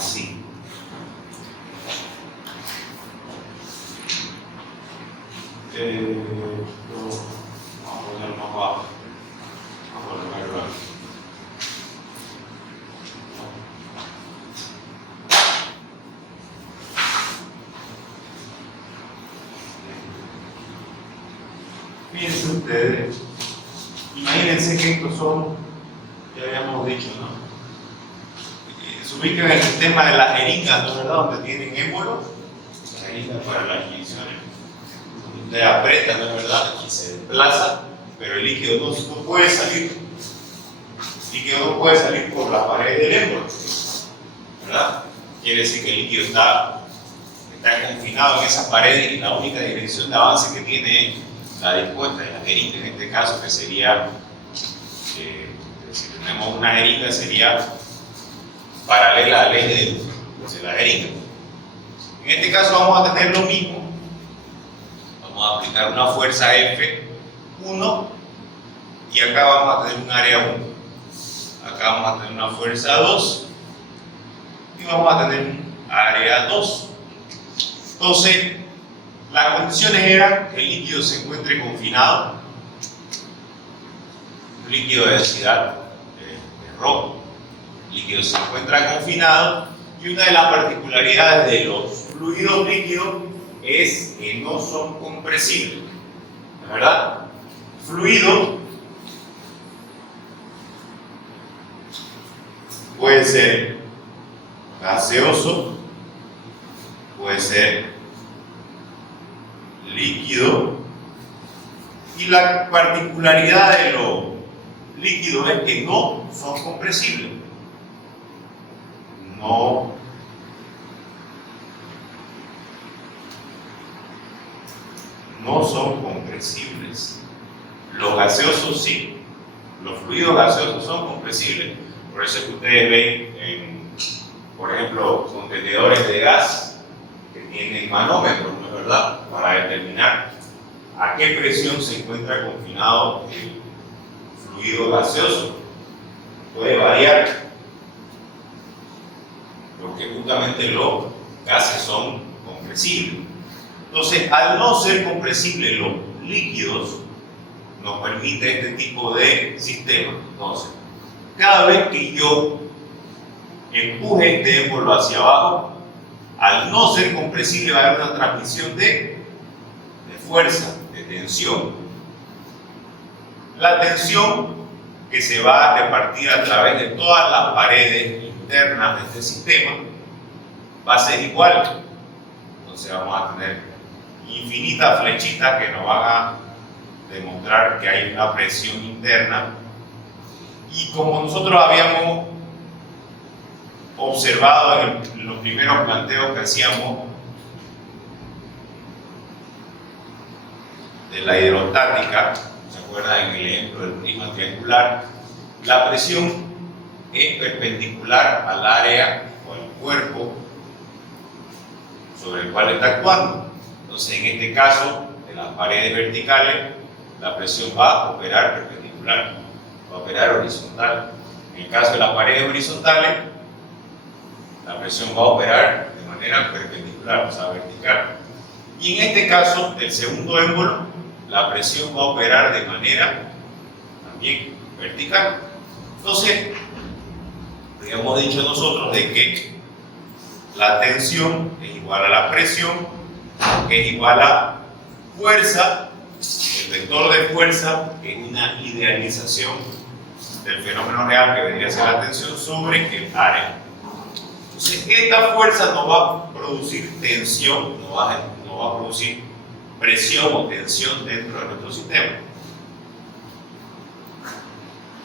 así. Vamos a poner más abajo. Vamos a ponerlo aquí. Fíjense ustedes, imagínense que estos son, ya habíamos dicho, ¿no? Se ubican en el sistema de las jeringas, ¿no? ¿Verdad? Donde tienen émbolo, las jeringas para las inyecciones. Usted aprieta, ¿no es verdad? Y se desplaza, pero el líquido no puede salir. El líquido no puede salir por la pared del émbolo, ¿verdad? Quiere decir que el líquido está confinado en esas paredes y la única dirección de avance que tiene es la dispuesta de la jeringa, en este caso, que sería, si tenemos una jeringa, sería paralela al eje de la jeringa. En este caso vamos a tener lo mismo. Vamos a aplicar una fuerza F1 y acá vamos a tener un área 1. Acá vamos a tener una fuerza 2 y vamos a tener un área 2. Entonces, las condiciones eran que el líquido se encuentre confinado, un líquido de densidad de Rho. El líquido se encuentra confinado y una de las particularidades de los fluidos líquidos es que no son compresibles, ¿verdad? Fluido puede ser gaseoso, puede ser líquido, y la particularidad de los líquidos es que no son compresibles. No son compresibles. Los gaseosos sí. Los fluidos gaseosos son compresibles. Por eso es que ustedes ven, por ejemplo, contenedores de gas que tienen manómetros, ¿no es verdad? Para determinar a qué presión se encuentra confinado el fluido gaseoso. Puede variar, porque justamente los gases son compresibles. Entonces, al no ser compresibles los líquidos, nos permite este tipo de sistema. Entonces, cada vez que yo empuje este émbolo hacia abajo, al no ser compresible va a haber una transmisión de fuerza, de tensión. La tensión que se va a repartir a través de todas las paredes internas de este sistema va a ser igual. Entonces vamos a tener infinitas flechitas que nos van a demostrar que hay una presión interna. Y como nosotros habíamos observado en los primeros planteos que hacíamos de la hidrostática, ¿se acuerdan en el ejemplo del prisma triangular? La presión es perpendicular al área o al cuerpo sobre el cual está actuando. Entonces, en este caso, en las paredes verticales, la presión va a operar perpendicular, va a operar horizontal. En el caso de las paredes horizontales, la presión va a operar de manera perpendicular, o sea, vertical. Y en este caso, el segundo émbolo, la presión va a operar de manera también vertical. Entonces, habíamos dicho nosotros de que la tensión es igual a la presión, que es igual a fuerza. El vector de fuerza es una idealización del fenómeno real que vendría a ser la tensión sobre el área. Entonces, esta fuerza no va a producir tensión, no va a producir presión o tensión dentro de nuestro sistema.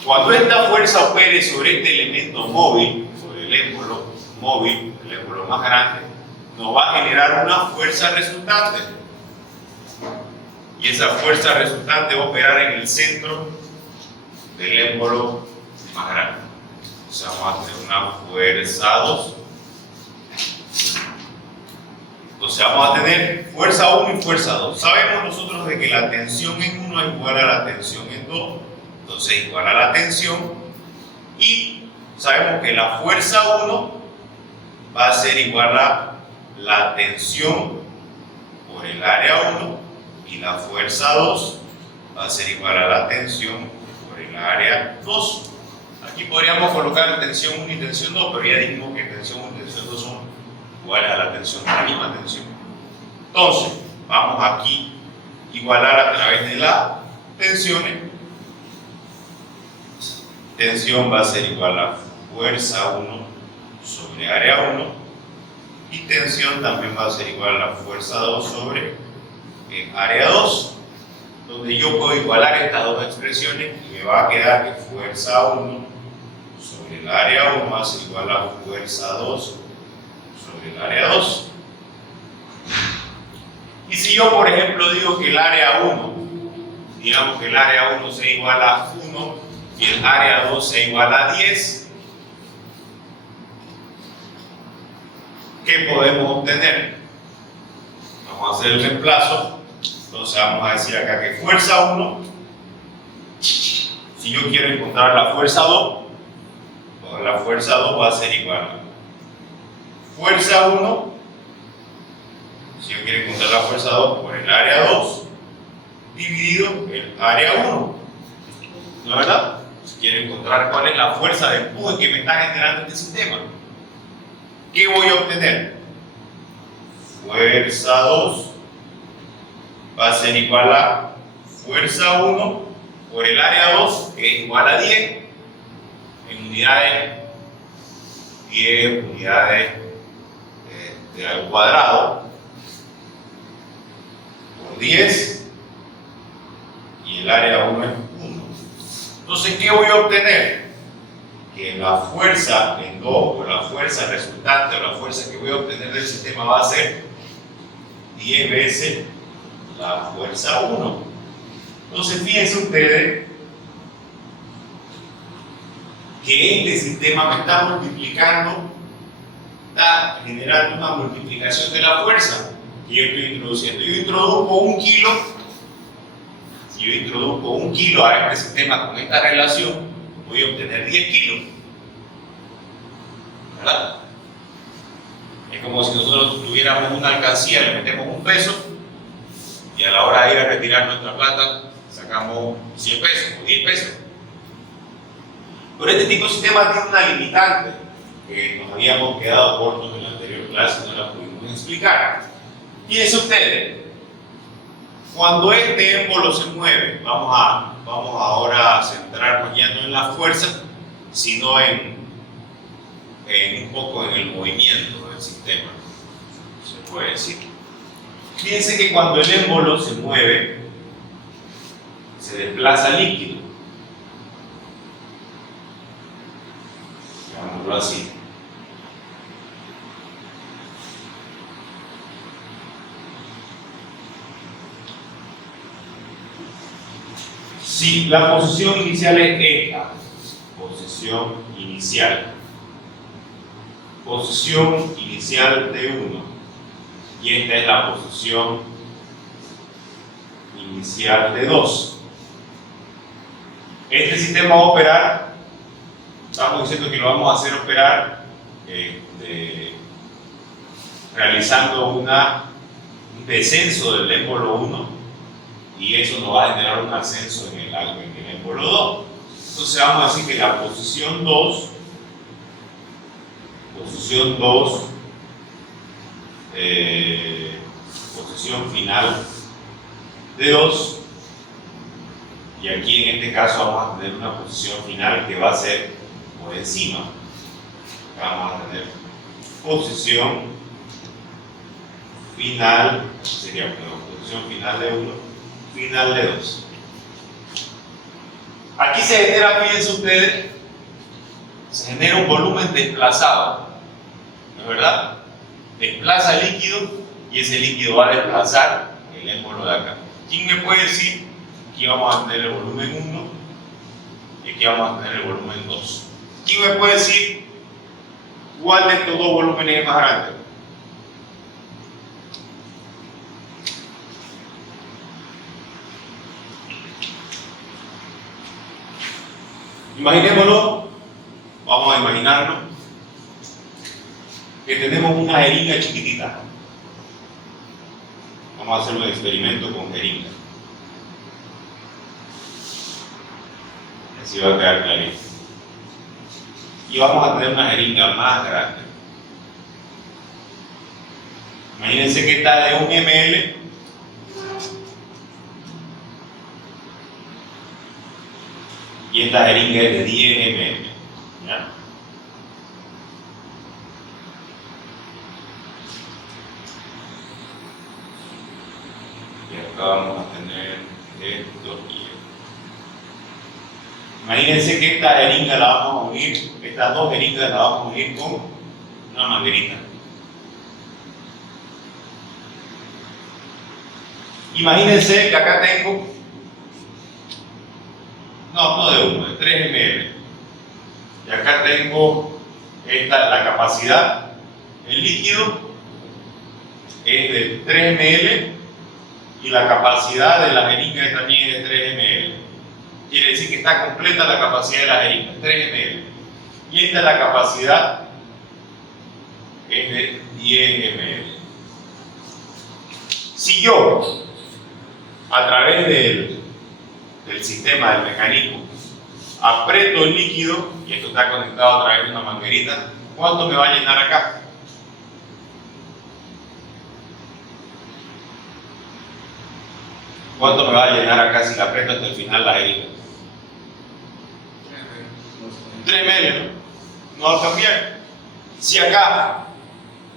Cuando esta fuerza opere sobre este elemento móvil, sobre el émbolo móvil, el émbolo más grande, nos va a generar una fuerza resultante. Y esa fuerza resultante va a operar en el centro del émbolo más grande. O sea, vamos a tener una fuerza 2. Entonces vamos a tener fuerza 1 y fuerza 2. Sabemos nosotros de que la tensión en 1 es igual a la tensión en 2. Entonces igual a la tensión. Y sabemos que la fuerza 1 va a ser igual a la tensión por el área 1 y la fuerza 2 va a ser igual a la tensión por el área 2. Aquí podríamos colocar tensión 1 y tensión 2, pero ya dijimos que tensión 1 y tensión 2 son iguales a la tensión de la misma tensión. Entonces, vamos aquí a igualar a través de las tensiones. Tensión va a ser igual a fuerza 1 sobre área 1 y tensión también va a ser igual a la fuerza 2 sobre área 2, donde yo puedo igualar estas dos expresiones y me va a quedar que fuerza 1 sobre el área 1 va a ser igual a fuerza 2 sobre el área 2. Y si yo, por ejemplo, digo que el área 1, digamos que el área 1 sea igual a 1 y el área 2 sea igual a 10, ¿qué podemos obtener? Vamos a hacer el reemplazo. Entonces vamos a decir acá que fuerza 1, si yo quiero encontrar la fuerza 2, pues la fuerza 2 va a ser igual a fuerza 1, si yo quiero encontrar la fuerza 2 por el área 2, dividido el área 1. ¿No es verdad? Si quiero encontrar cuál es la fuerza de empuje que me está generando este sistema, ¿qué voy a obtener? Fuerza 2 va a ser igual a fuerza 1 por el área 2, que es igual a 10, en unidades, 10 unidades al cuadrado, por 10, y el área 1 es 1. Entonces, ¿qué voy a obtener? Que la fuerza en 2, o la fuerza resultante, o la fuerza que voy a obtener del sistema va a ser 10 veces la fuerza 1. Entonces, fíjense ustedes que este sistema me está multiplicando, está generando una multiplicación de la fuerza que yo estoy introduciendo. Yo introduzco 1 kilo, si yo introduzco 1 kilo a este sistema con esta relación, voy a obtener 10 kilos. ¿Verdad? Es como si nosotros tuviéramos una alcancía, le metemos 1 peso y a la hora de ir a retirar nuestra plata sacamos 100 pesos o 10 pesos. Pero este tipo de sistema tiene una limitante que nos habíamos quedado cortos en la anterior clase y no la pudimos explicar. Fíjense ustedes, cuando este émbolo se mueve, vamos ahora a centrarnos ya no en la fuerza, sino en un poco en el movimiento del sistema, se puede decir. Fíjense que cuando el émbolo se mueve, se desplaza líquido. Llamémoslo así. Si la posición inicial es esta, posición inicial de 1, y esta es la posición inicial de 2. Este sistema va a operar, estamos diciendo que lo vamos a hacer operar realizando un descenso del émbolo 1, y eso nos va a generar un ascenso en el émbolo 2. Entonces vamos a decir que la posición 2, posición final de 2, y aquí en este caso vamos a tener una posición final que va a ser por encima. Vamos a tener posición final, sería posición final de 1, final de 2. Aquí se genera, fíjense ustedes, se genera un volumen desplazado, ¿no es verdad? Desplaza líquido y ese líquido va a desplazar el émbolo de acá. ¿Quién me puede decir? Aquí vamos a tener el volumen 1 y aquí vamos a tener el volumen 2. ¿Quién me puede decir cuál de estos dos volúmenes es más grande? Imaginémoslo, vamos a imaginarlo. que tenemos una jeringa chiquitita. Vamos a hacer un experimento con jeringa. Así va a quedar clarito. Y vamos a tener una jeringa más grande. Imagínense que esta de 1 ml y esta jeringa es de 10 ml. ¿Ya? Y acá vamos a tener esto y esto. Imagínense que esta jeringa la vamos a unir, estas dos jeringas las vamos a unir con una manguerita. Imagínense que acá tengo, no de 1, de 3 ml. Y acá tengo la capacidad, el líquido es de 3 ml y la capacidad de la jeringa también es de 3 ml. Quiere decir que está completa la capacidad de la jeringa, 3 ml. Y esta es la capacidad, es de 10 ml. Si yo, a través del sistema, del mecanismo, aprieto el líquido, y esto está conectado a través de una manguerita, ¿cuánto me va a llenar acá? ¿Cuánto me va a llenar acá si la aprieto hasta el final la jeringa? 3 ml, no va a cambiar. Si acá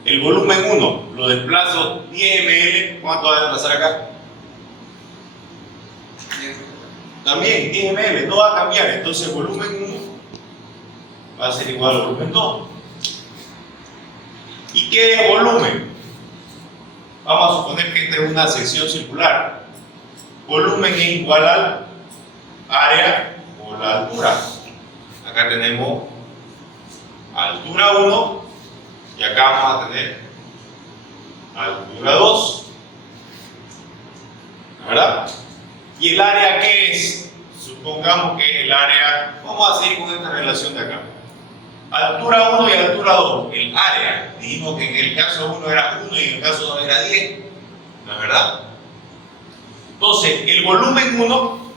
el volumen 1 lo desplazo 10 ml, ¿cuánto va a desplazar acá? También 10 ml, no va a cambiar. Entonces el volumen 1 va a ser igual al volumen 2. ¿Y qué es volumen? Vamos a suponer que esta es una sección circular. Volumen es igual al área por la altura. Acá tenemos altura 1 y acá vamos a tener altura 2. ¿Verdad? ¿Y el área qué es? Supongamos que el área, vamos a seguir con esta relación de acá. Altura 1 y altura 2. El área, dijimos que en el caso 1 era 1 y en el caso 2 era 10. ¿No es verdad? Entonces, el volumen 1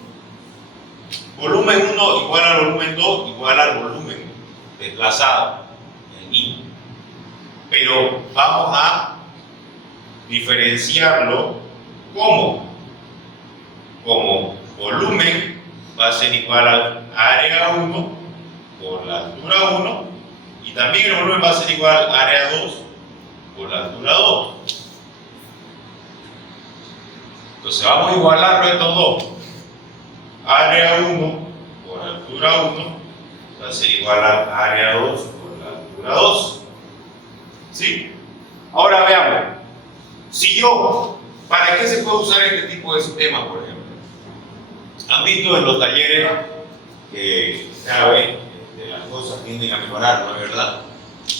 igual al volumen 2 igual al volumen desplazado, el I. Pero vamos a diferenciarlo como volumen va a ser igual al área 1 por la altura 1 y también el volumen va a ser igual al área 2 por la altura 2. Entonces vamos a igualarlo estos dos. Área 1 por altura 1 va a ser igual al área 2 por la altura 2. ¿Sí? Ahora veamos. Si yo, ¿para qué se puede usar este tipo de sistema, por ejemplo? Han visto en los talleres que cada vez las cosas tienden a mejorar, ¿no es verdad?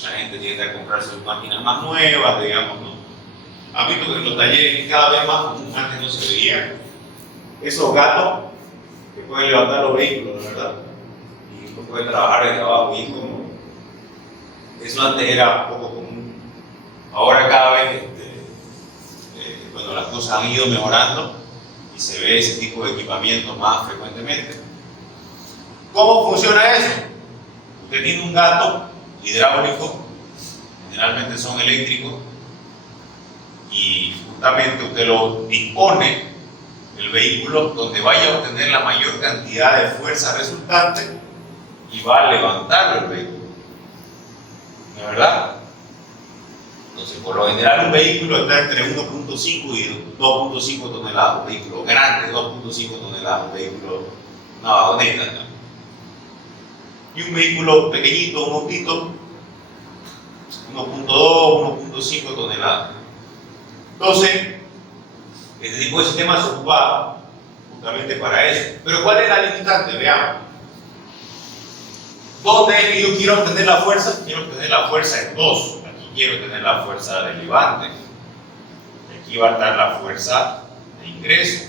La gente tiende a comprarse máquinas más nuevas, digamos, ¿no? Han visto que en los talleres cada vez más común, antes no se veía, esos gatos que pueden levantar los vehículos, ¿no es verdad? Y uno puede trabajar desde abajo y como eso antes era poco común. Ahora cada vez, bueno, las cosas han ido mejorando y se ve ese tipo de equipamiento más frecuentemente. ¿Cómo funciona eso? Usted tiene un gato hidráulico, generalmente son eléctricos, y justamente usted lo dispone, el vehículo, donde vaya a obtener la mayor cantidad de fuerza resultante y va a levantar el vehículo. ¿No es verdad? Entonces, por lo general, un vehículo está entre 1.5 y 2.5 toneladas, un vehículo grande, 2.5 toneladas, un vehículo, una vagoneta, ¿no? Y un vehículo pequeñito, un autito, 1.2, 1.5 toneladas. Entonces, este tipo de sistema se ocupa justamente para eso. Pero ¿cuál es la limitante? Veamos. ¿Dónde es que yo quiero obtener la fuerza? Quiero obtener la fuerza en 2. Aquí quiero obtener la fuerza de levante. Aquí va a estar la fuerza de ingreso.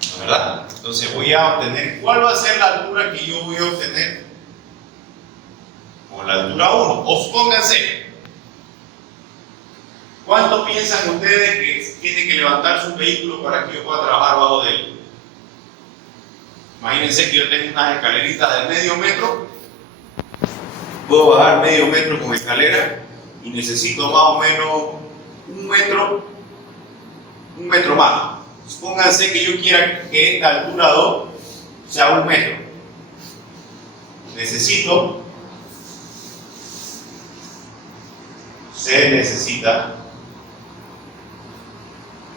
¿No es verdad? Entonces voy a obtener, ¿cuál va a ser la altura que yo voy a obtener con con la altura 1. O supónganse, ¿cuánto piensan ustedes que tiene que levantar su vehículo para que yo pueda trabajar bajo de él? Imagínense que yo tengo unas escaleritas de medio metro, puedo bajar medio metro con escalera y necesito más o menos un metro más. Supónganse que yo quiera que esta altura 2 sea 1 metro. Se necesita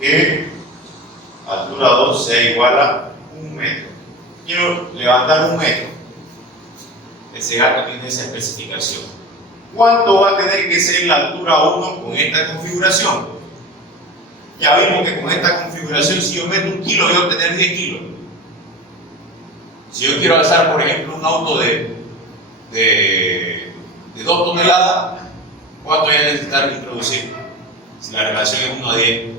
que altura 2 sea igual a 1 metro. Quiero levantar 1 metro. Ese gato tiene esa especificación. ¿Cuánto va a tener que ser la altura 1 con esta configuración? Ya vimos que con esta configuración, si yo meto 1 kilo, voy a obtener 10 kilos. Si yo quiero alzar, por ejemplo, un auto de 2 toneladas, ¿cuánto voy a necesitar introducir? Si la relación es 1 a 10.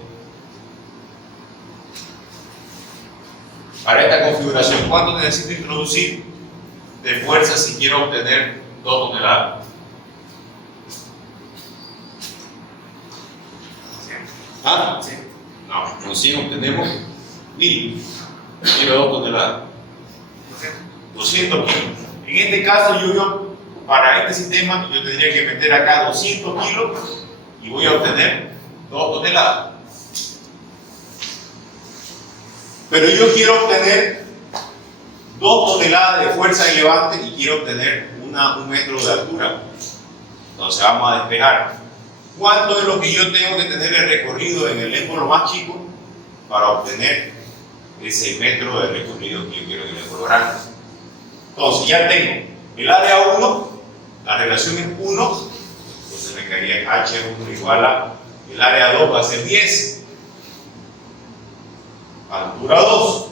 Para esta configuración, ¿cuánto necesito introducir de fuerza si quiero obtener 2 toneladas? ¿Ah? Sí. No, con 100 obtenemos 1000. Quiero 2 toneladas. 200 kilos. En este caso, para este sistema, yo tendría que meter acá 200 kilos y voy a obtener 2 toneladas. Pero yo quiero obtener 2 toneladas de fuerza de levante y quiero obtener 1 metro de altura. Entonces vamos a despejar. ¿Cuánto es lo que yo tengo que tener de recorrido en el émbolo más chico para obtener ese metro de recorrido que yo quiero en el émbolo grande? Entonces ya tengo el área 1, la relación es 1, entonces me quedaría H1 igual a el área 2 va a ser 10, altura 2.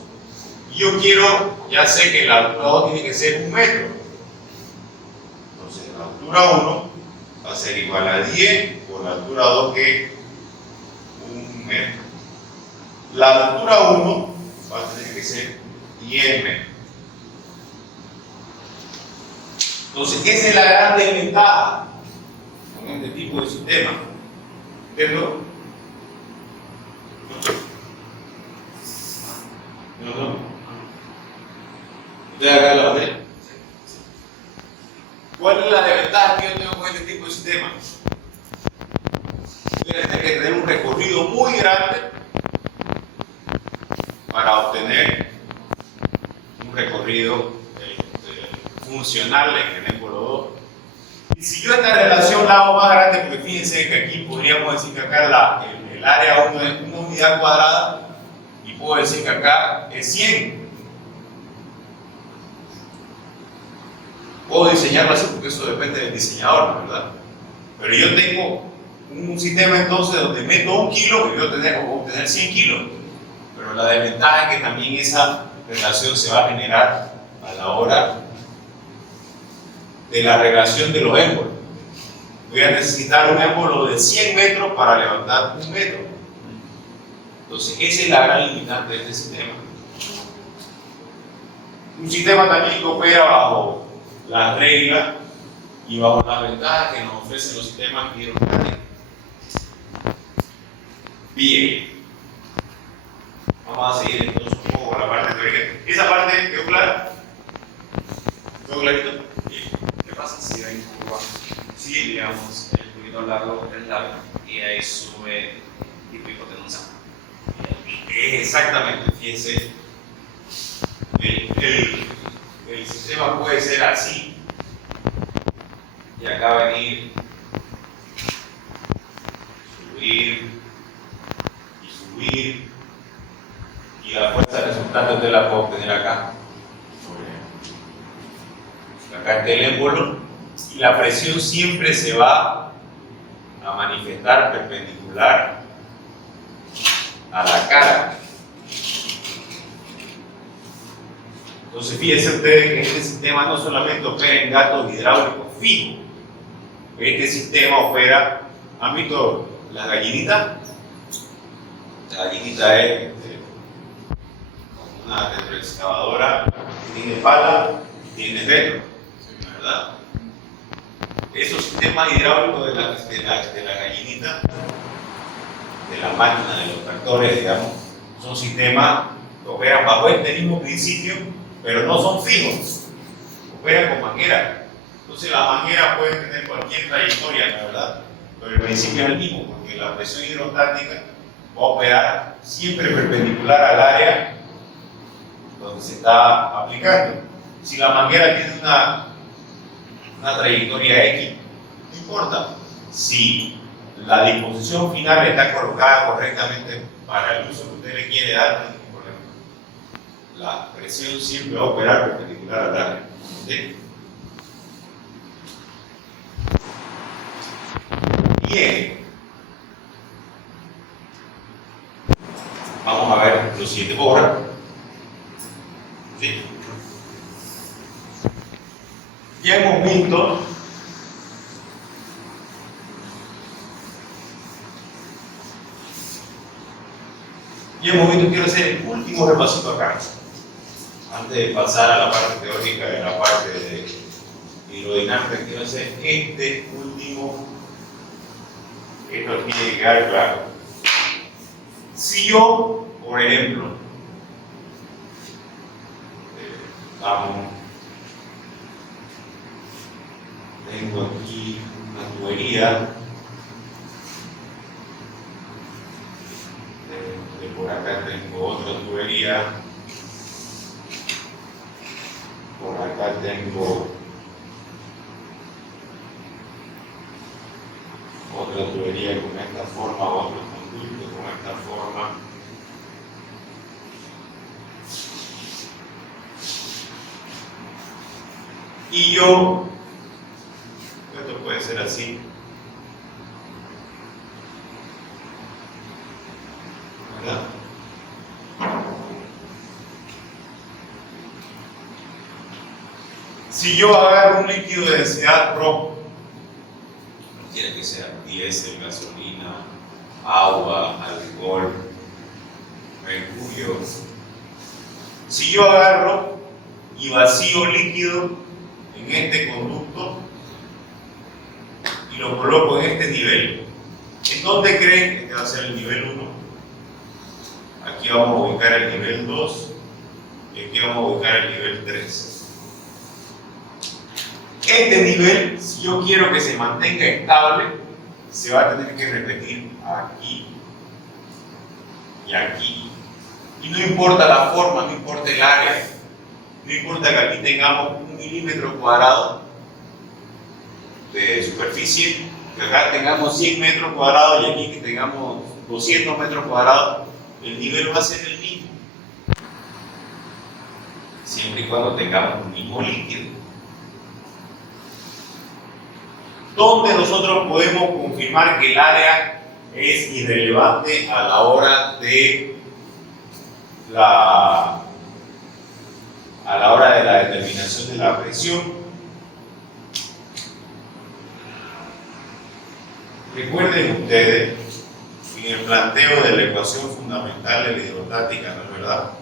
Y yo quiero, ya sé que la altura 2 tiene que ser 1 metro. Entonces la altura 1 va a ser igual a 10 por la altura 2 que es 1 metro. La altura 1 va a tener que ser 10 metros. Entonces, esa es la gran desventaja con este tipo de sistema. ¿Entiendo? ¿No? ¿Usted acá la batería? ¿Cuál es la desventaja que yo tengo con este tipo de sistema? Voy a tener que tener un recorrido muy grande para obtener un recorrido funcional en el émbolo 2. Y si yo esta relación la hago más grande, porque fíjense que aquí podríamos decir que acá el área 1 es 1 unidad cuadrada y puedo decir que acá es 100. Puedo diseñarlo así porque eso depende del diseñador, ¿verdad? Pero yo tengo un sistema entonces donde meto 1 kilo y voy a obtener 100 kilos. Pero la desventaja es que también esa relación se va a generar a la hora de la relación de los émbolos. Voy a necesitar un émbolo de 100 metros para levantar 1 metro. Entonces, esa es la gran limitante de este sistema. Un sistema también que opera bajo las reglas y bajo las ventajas que nos ofrecen los sistemas hidrostáticos. Bien. Vamos a seguir entonces un poco con la parte teórica. ¿Esa parte quedó clara? ¿Quedó clarito? Bien. ¿Qué pasa si hay curva? Sí. Digamos, el poquito largo es largo y ahí sube tipo hipotenusa. Exactamente, fíjense. El sistema puede ser así. Y acá venir, subir y subir. Y la fuerza resultante usted la puede obtener acá. Acá está el émbolo. Y la presión siempre se va a manifestar perpendicular a la cara. Entonces fíjense ustedes que este sistema no solamente opera en gatos hidráulicos fijos, este sistema opera, ¿han visto las gallinitas? La gallinita es como una retroexcavadora, tiene pala y tiene retro, ¿verdad? esos sistemas hidráulicos de la gallinita, de la máquina, de los tractores, digamos, son sistemas que operan bajo este mismo principio, pero no son fijos, operan con manguera. Entonces las mangueras pueden tener cualquier trayectoria, la verdad, pero el principio es el mismo, porque la presión hidrostática va a operar siempre perpendicular al área donde se está aplicando. Si la manguera tiene una trayectoria X, no importa. Si la disposición final está colocada correctamente para el uso que usted le quiere dar, no hay ningún problema. La presión siempre va a operar perpendicular al área. ¿Sí? Bien. Vamos a ver lo siguiente. Ahora. ¿Sí? Ya hemos visto quiero hacer el último repasito acá, antes de pasar a la parte teórica y a la parte de hidrodinámica. Quiero hacer este último, esto tiene que quedar claro. Si yo, por ejemplo, tengo aquí una tubería, por acá tengo otra tubería, por acá tengo otra tubería con esta forma, otro conducto con esta forma. Y yo, esto puede ser así, ¿verdad? Si yo agarro un líquido de densidad Rho, cualquiera que sea, diésel, gasolina, agua, alcohol, mercurio, si yo agarro y vacío líquido en este conducto y lo coloco en este nivel, ¿en dónde creen que este va a ser el nivel 1? Aquí vamos a ubicar el nivel 2 y aquí vamos a ubicar el nivel 3. Este nivel, si yo quiero que se mantenga estable, se va a tener que repetir aquí y aquí. Y no importa la forma, no importa el área, no importa que aquí tengamos 1 milímetro cuadrado de superficie, que acá tengamos 100 metros cuadrados y aquí que tengamos 200 metros cuadrados, el nivel va a ser el mismo, siempre y cuando tengamos un mismo líquido. ¿Dónde nosotros podemos confirmar que el área es irrelevante a la hora de la determinación de la presión? Recuerden ustedes, en el planteo de la ecuación fundamental de la hidrostática, ¿no es verdad?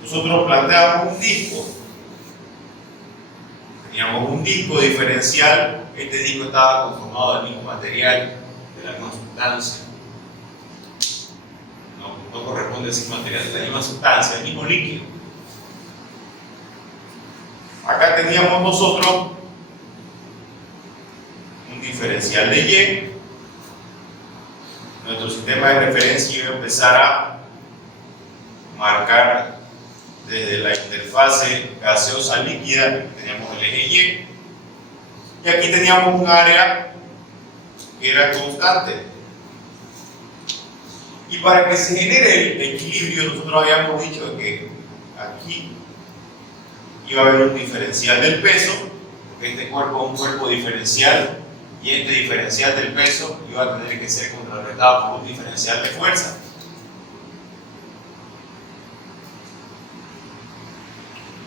Nosotros planteamos un disco. Teníamos un disco diferencial. Este disco estaba conformado del mismo material, de la misma sustancia. No corresponde decir material, de la misma sustancia, el mismo líquido. Acá teníamos nosotros un diferencial de Y. Nuestro sistema de referencia iba a empezar a marcar desde la interfase gaseosa líquida, teníamos el eje Y, y aquí teníamos un área que era constante. Y para que se genere el equilibrio, nosotros habíamos dicho que aquí iba a haber un diferencial del peso, porque este cuerpo es un cuerpo diferencial, y este diferencial del peso iba a tener que ser contrarrestado por un diferencial de fuerza.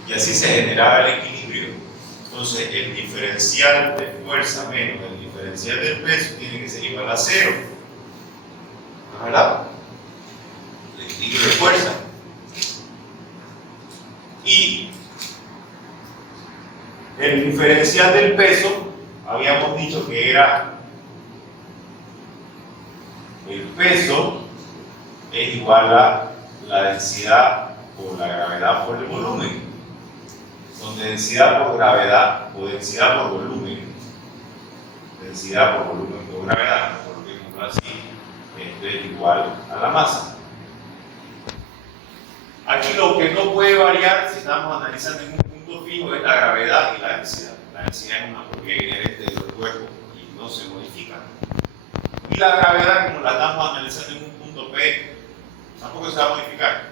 Y así se generaba el equilibrio. Entonces el diferencial de fuerza menos el diferencial del peso tiene que ser igual a 0. ¿No es verdad? El equilibrio de fuerza. Y El diferencial del peso, habíamos dicho que era el peso es igual a la densidad por la gravedad por el volumen, donde densidad por gravedad o densidad por volumen, densidad por volumen por gravedad, por ejemplo así, esto es igual a la masa. Aquí lo que no puede variar si estamos analizando en un punto fijo es la gravedad y la densidad. La densidad es una propiedad inherente de los cuerpos y no se modifica. Y la gravedad, como la estamos analizando en un punto P, tampoco se va a modificar.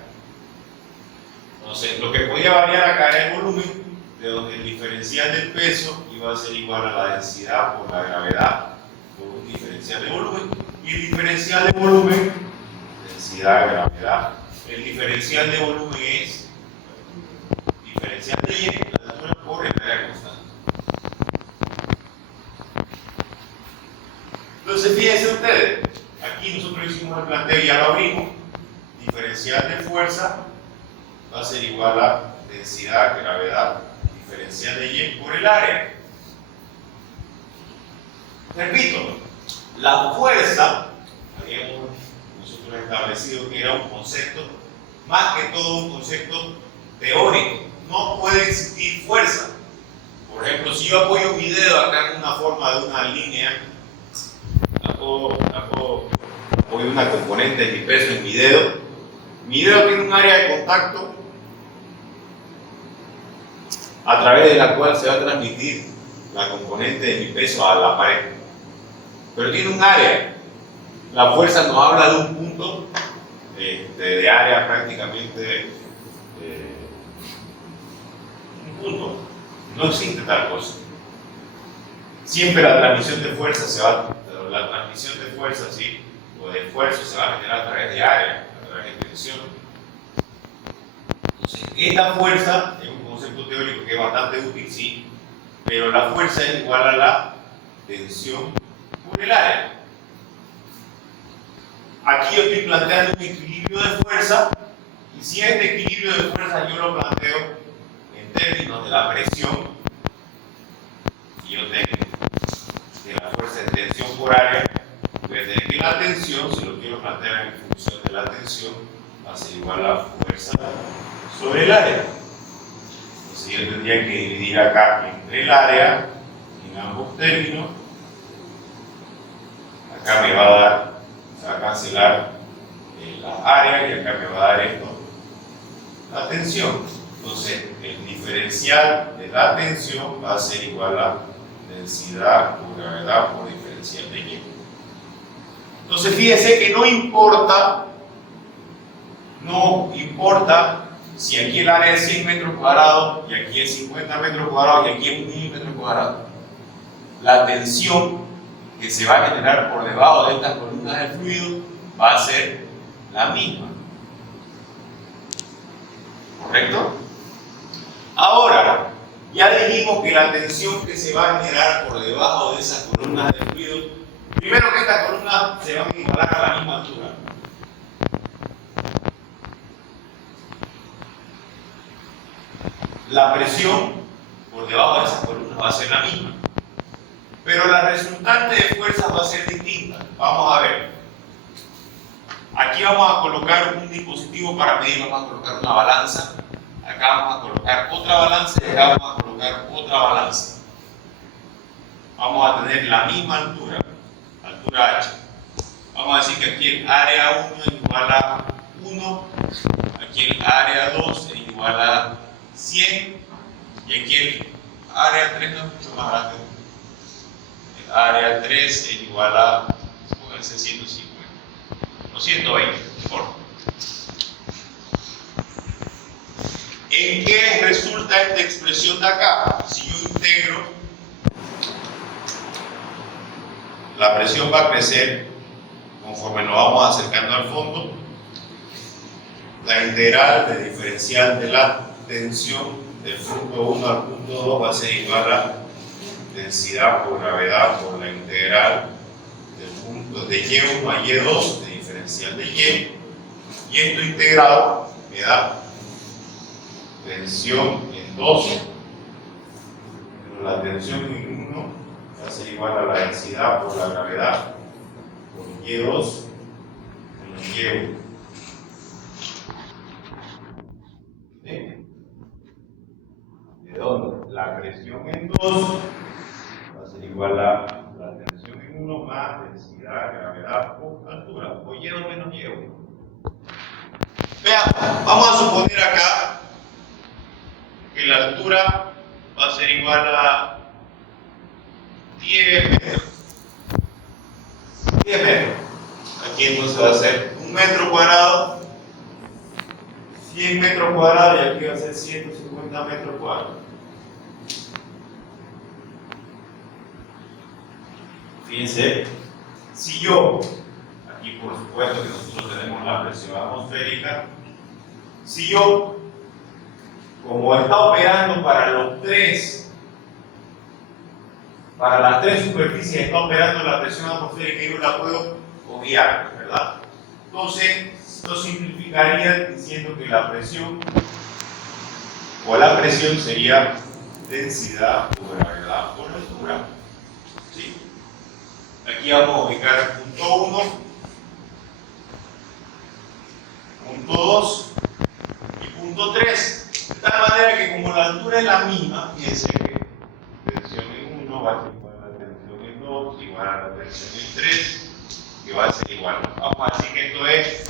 Entonces, lo que podía variar acá era el volumen, de donde el diferencial del peso iba a ser igual a la densidad por la gravedad por un diferencial de volumen. Y el diferencial de volumen, densidad, gravedad. El diferencial de volumen es diferencial de Y, la altura por el área constante. Entonces, fíjense ustedes, aquí nosotros hicimos el planteo y ya lo abrimos. Diferencial de fuerza va a ser igual a densidad, gravedad, diferencial de Y por el área. Repito, la fuerza, habíamos nosotros establecido que era un concepto, más que todo un concepto teórico. No puede existir fuerza. Por ejemplo, si yo apoyo mi dedo acá en una forma de una línea, apoyo una componente de mi peso en mi dedo tiene un área de contacto a través de la cual se va a transmitir la componente de mi peso a la pared. Pero tiene un área. La fuerza nos habla de un punto de área prácticamente un punto. No existe tal cosa. Siempre la transmisión de fuerza la transmisión de fuerza, ¿sí? O de esfuerzo se va a generar a través de área, a través de tensión. Entonces, esta fuerza es un concepto teórico que es bastante útil, sí, pero la fuerza es igual a la tensión por el área. Aquí yo estoy planteando un equilibrio de fuerza, y si este equilibrio de fuerza yo lo planteo en términos de la presión, y yo tengo que la fuerza de tensión por área, voy a tener que la tensión, si lo quiero plantear en función de la tensión, va a ser igual a la fuerza sobre el área. Entonces yo tendría que dividir acá entre el área, en ambos términos. Acá me va a dar, se va a cancelar la área y acá me va a dar esto, la tensión. Entonces el diferencial de la tensión va a ser igual a densidad por gravedad por diferencial de Y. Entonces fíjese que no importa si aquí el área es 100 metros cuadrados y aquí es 50 metros cuadrados y aquí es 1000 metros cuadrados. La tensión que se va a generar por debajo de estas columnas del fluido va a ser la misma. ¿Correcto? Ahora, ya dijimos que la tensión que se va a generar por debajo de esas columnas del fluido, primero que estas columnas se van a igualar a la misma altura. La presión por debajo de esas columnas va a ser la misma, pero la resultante de fuerzas va a ser distinta. Vamos a ver. Aquí vamos a colocar un dispositivo para medir, vamos a colocar una balanza. Acá vamos a colocar otra balanza y acá vamos a colocar otra balanza. Vamos a tener la misma altura, altura H. Vamos a decir que aquí el área 1 es igual a 1, aquí el área 2 es igual a 100 y aquí el área 3 no es mucho más grande. El área 3 es igual a, pónganse 150 o 120, por favor. ¿En qué resulta esta expresión de acá? Si yo integro, la presión va a crecer conforme nos vamos acercando al fondo. La integral de diferencial de la tensión del punto 1 al punto 2 va a ser igual a densidad por gravedad por la integral del punto de Y1 a Y2 de diferencial de Y. Y esto integrado me da tensión en 2 la tensión en 1 va a ser igual a la densidad por la gravedad por Y2 menos Y1. ¿Sí? ¿De dónde? La presión en 2 va a ser igual a la tensión en 1 más densidad, gravedad por altura, o Y2 menos Y1. Vean, vamos a suponer acá que la altura va a ser igual a 10 metros. 10 metros. Aquí entonces va a ser 1 metro cuadrado, 100 metros cuadrados, y aquí va a ser 150 metros cuadrados. Fíjense, si yo, aquí por supuesto que nosotros tenemos la presión atmosférica, si yo, como está operando para las tres superficies, está operando la presión atmosférica, yo la puedo obviar, ¿verdad? Entonces, esto simplificaría diciendo que la presión sería densidad por gravedad por altura. ¿Sí? Aquí vamos a ubicar punto 1, punto 2 y punto 3. De tal manera que como la altura es la misma, fíjense que tensión en 1 va a ser igual a la tensión en 2, igual a la tensión en 3, que va a ser igual. Vamos a decir que esto es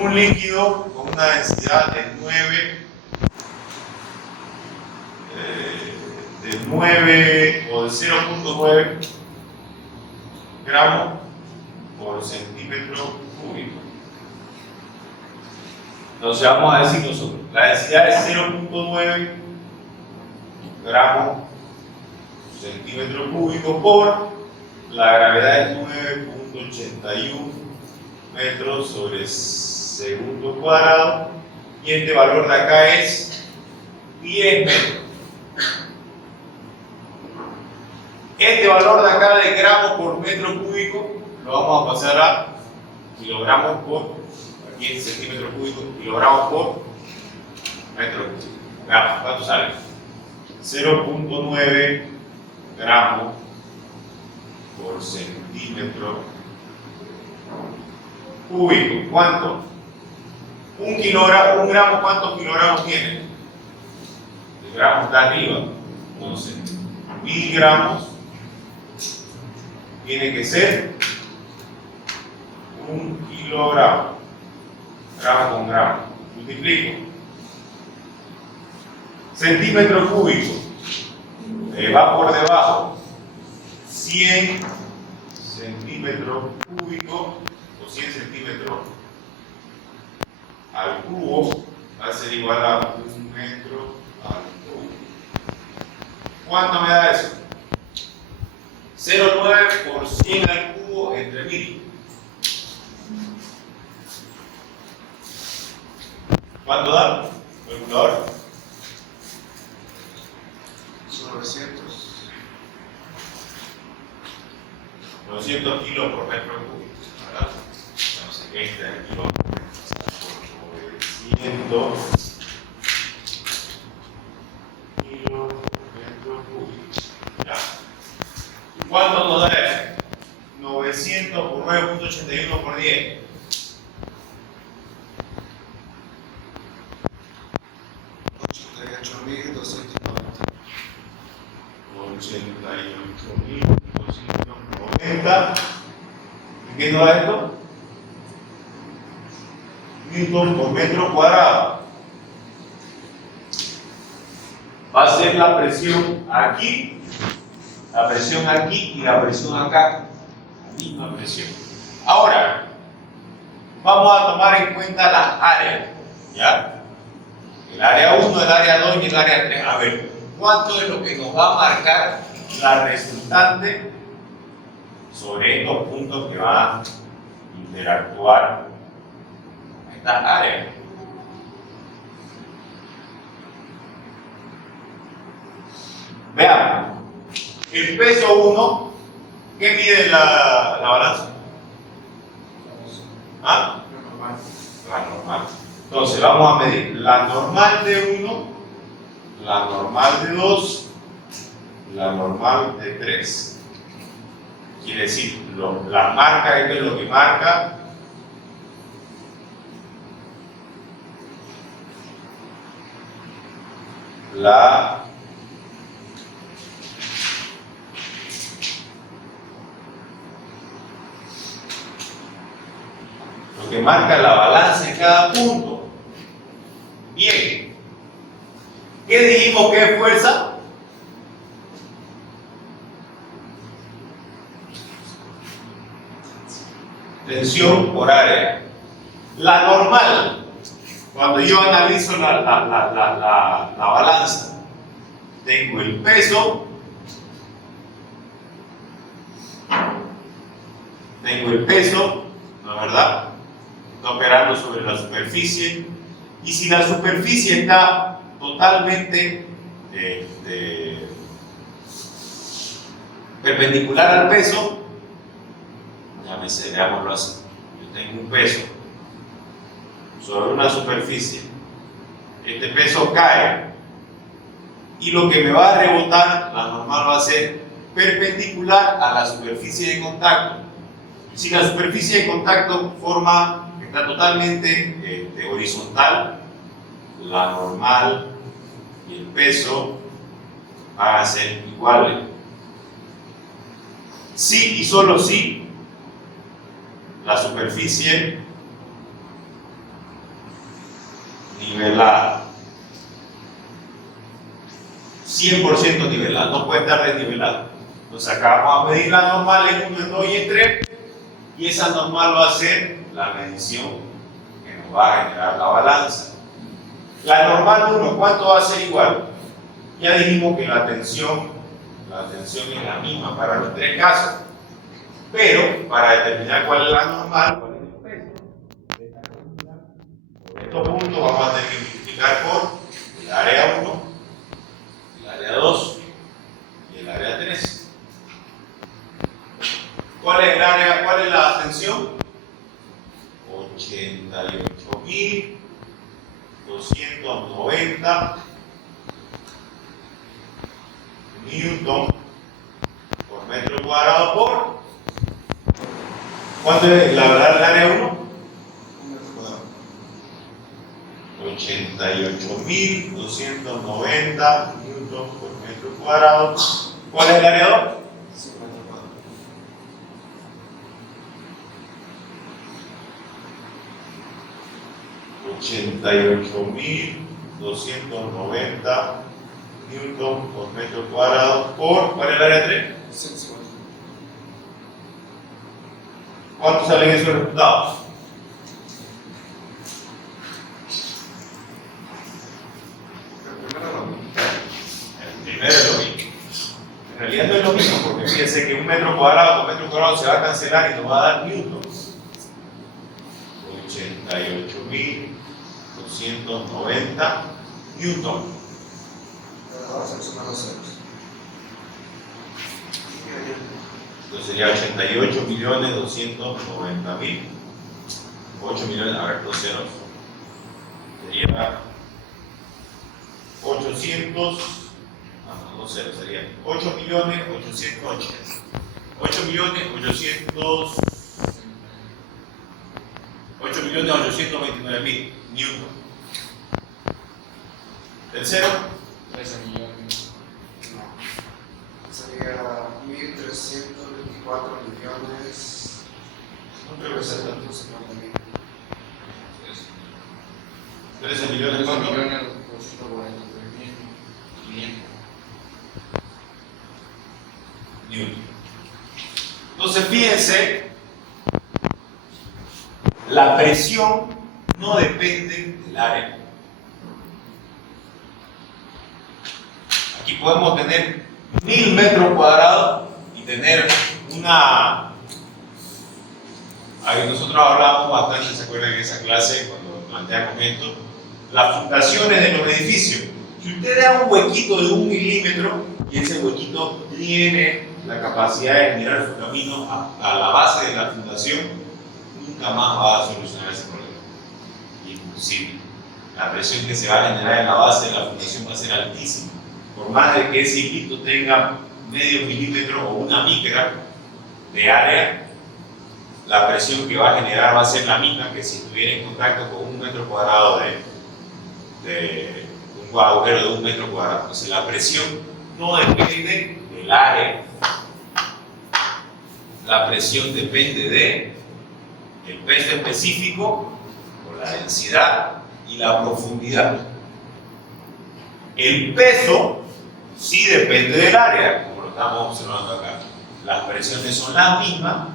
un líquido con una densidad de 9 o de 0.9 gramos por centímetro cúbico. Entonces vamos a decir nosotros, la densidad es 0.9 gramos por centímetro cúbico por la gravedad es 9.81 metros sobre segundo cuadrado, y este valor de acá es 10 metros. Este valor de acá de gramos por metro cúbico lo vamos a pasar a kilogramos por, aquí en centímetro cúbico, kilogramos por metro cúbico. Veamos, ¿cuánto sale? 0.9 gramos por centímetro cúbico. ¿Cuánto? Un gramo, ¿cuántos kilogramos tiene? El gramo está arriba. Entonces, 1000 gramos tiene que ser 1 kilogramo. Gramo con gramo. Multiplico. Centímetro cúbico. Va por debajo. 100 centímetros cúbicos o 100 centímetros al cubo va a ser igual a 1 metro al cubo. ¿Cuánto me da eso? 0,9 por 100 al cubo entre 1000. ¿Cuánto da? Calculador. 900 kilos por metro cúbico, ¿verdad? Entonces, este es el kilo por 900 kilos por metro cúbico. ¿Ya? ¿Cuánto nos da eso? 900 por 9.81 por 10. 88.290. 88.290. ¿Qué nos da esto? Newton por metro cuadrado. Va a ser la presión aquí y la presión acá. La misma presión. Ahora, vamos a tomar en cuenta las áreas. ¿Ya? El área 1, el área 2 y el área 3. A ver, ¿cuánto es lo que nos va a marcar la resultante sobre estos puntos que van a interactuar en estas áreas? Veamos, el peso 1, ¿qué mide la balanza? ¿Ah? La normal. Entonces vamos a medir la normal de 1, la normal de 2 la normal de 3. Quiere decir, la marca, esto es lo que marca lo que marca la balanza en cada punto. Bien. ¿Qué dijimos que es fuerza? Tensión por área. La normal, cuando yo analizo la balanza, tengo el peso, ¿no es verdad? Está operando sobre la superficie, y si la superficie está totalmente perpendicular al peso, veámoslo así. Yo tengo un peso sobre una superficie. Este peso cae y lo que me va a rebotar, la normal va a ser perpendicular a la superficie de contacto. Si la superficie de contacto está totalmente horizontal, la normal y el peso van a ser iguales. Si y solo si la superficie nivelada, 100% nivelada, no puede estar desnivelada. Entonces acá vamos a medir la normal en 1, en 2 y en 3, y esa normal va a ser la medición que nos va a generar la balanza. La normal 1, ¿cuánto va a ser igual? Ya dijimos que la tensión es la misma para los 3 casos. Pero para determinar cuál es la normal, cuál es el peso de esta columna, por estos puntos vamos a tener que multiplicar por el área 1, el área 2 y el área 3. ¿Cuál es la tensión? 88.290 newton por metro cuadrado por. ¿Cuánto es la verdad del área 1? 88.290 newton por metro cuadrado. ¿Cuál es el área 2? 88.290 newton por metro cuadrado por. ¿Cuál es el área 3? ¿Cuántos salen esos resultados? El primero es lo mismo. En realidad no es lo mismo, porque fíjense que un metro cuadrado con metro cuadrado se va a cancelar y nos va a dar newtons. 88.290 newtons. Entonces sería 88.290.000. 8 millones, a ver, 2 ceros. Sería 800. No, 2 ceros, sería 8.880. 8.829.000 newton. ¿El cero? 13 millones. No. Sería 1.324 millones. No creo que sea tanto. 150.000. 13 millones, ¿cuánto? 13.243.500. Newton. Entonces fíjense, la presión no depende del área. Aquí podemos tener 1000 metros cuadrados y tener una. Ahí nosotros hablábamos bastante, ¿se acuerdan en esa clase cuando planteamos esto? Las fundaciones de los edificios. Si usted da un huequito de 1 milímetro y ese huequito tiene la capacidad de generar su camino a la base de la fundación, nunca más va a solucionar ese problema. Imposible. La presión que se va a generar en la base de la fundación va a ser altísima. por más de que ese hilito tenga medio milímetro o una micra de área, la presión que va a generar va a ser la misma que si estuviera en contacto con un metro cuadrado de un agujero de 1 metro cuadrado. Entonces la presión no depende del área, la presión depende del peso específico, o la densidad y la profundidad. El peso sí depende del área, como lo estamos observando acá. Las presiones son las mismas,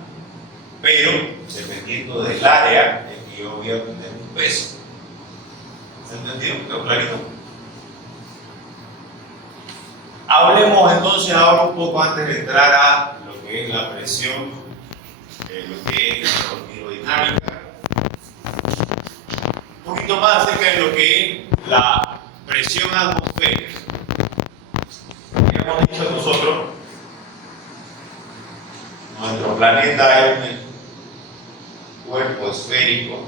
pero dependiendo del área es que yo voy a obtener un peso. ¿Se entendió? ¿Quedó clarito? Hablemos entonces ahora un poco antes de entrar a lo que es la presión, lo que es la hidrodinámica. Un poquito más acerca de lo que es la presión atmosférica. Ya hemos dicho nosotros, nuestro planeta es un cuerpo esférico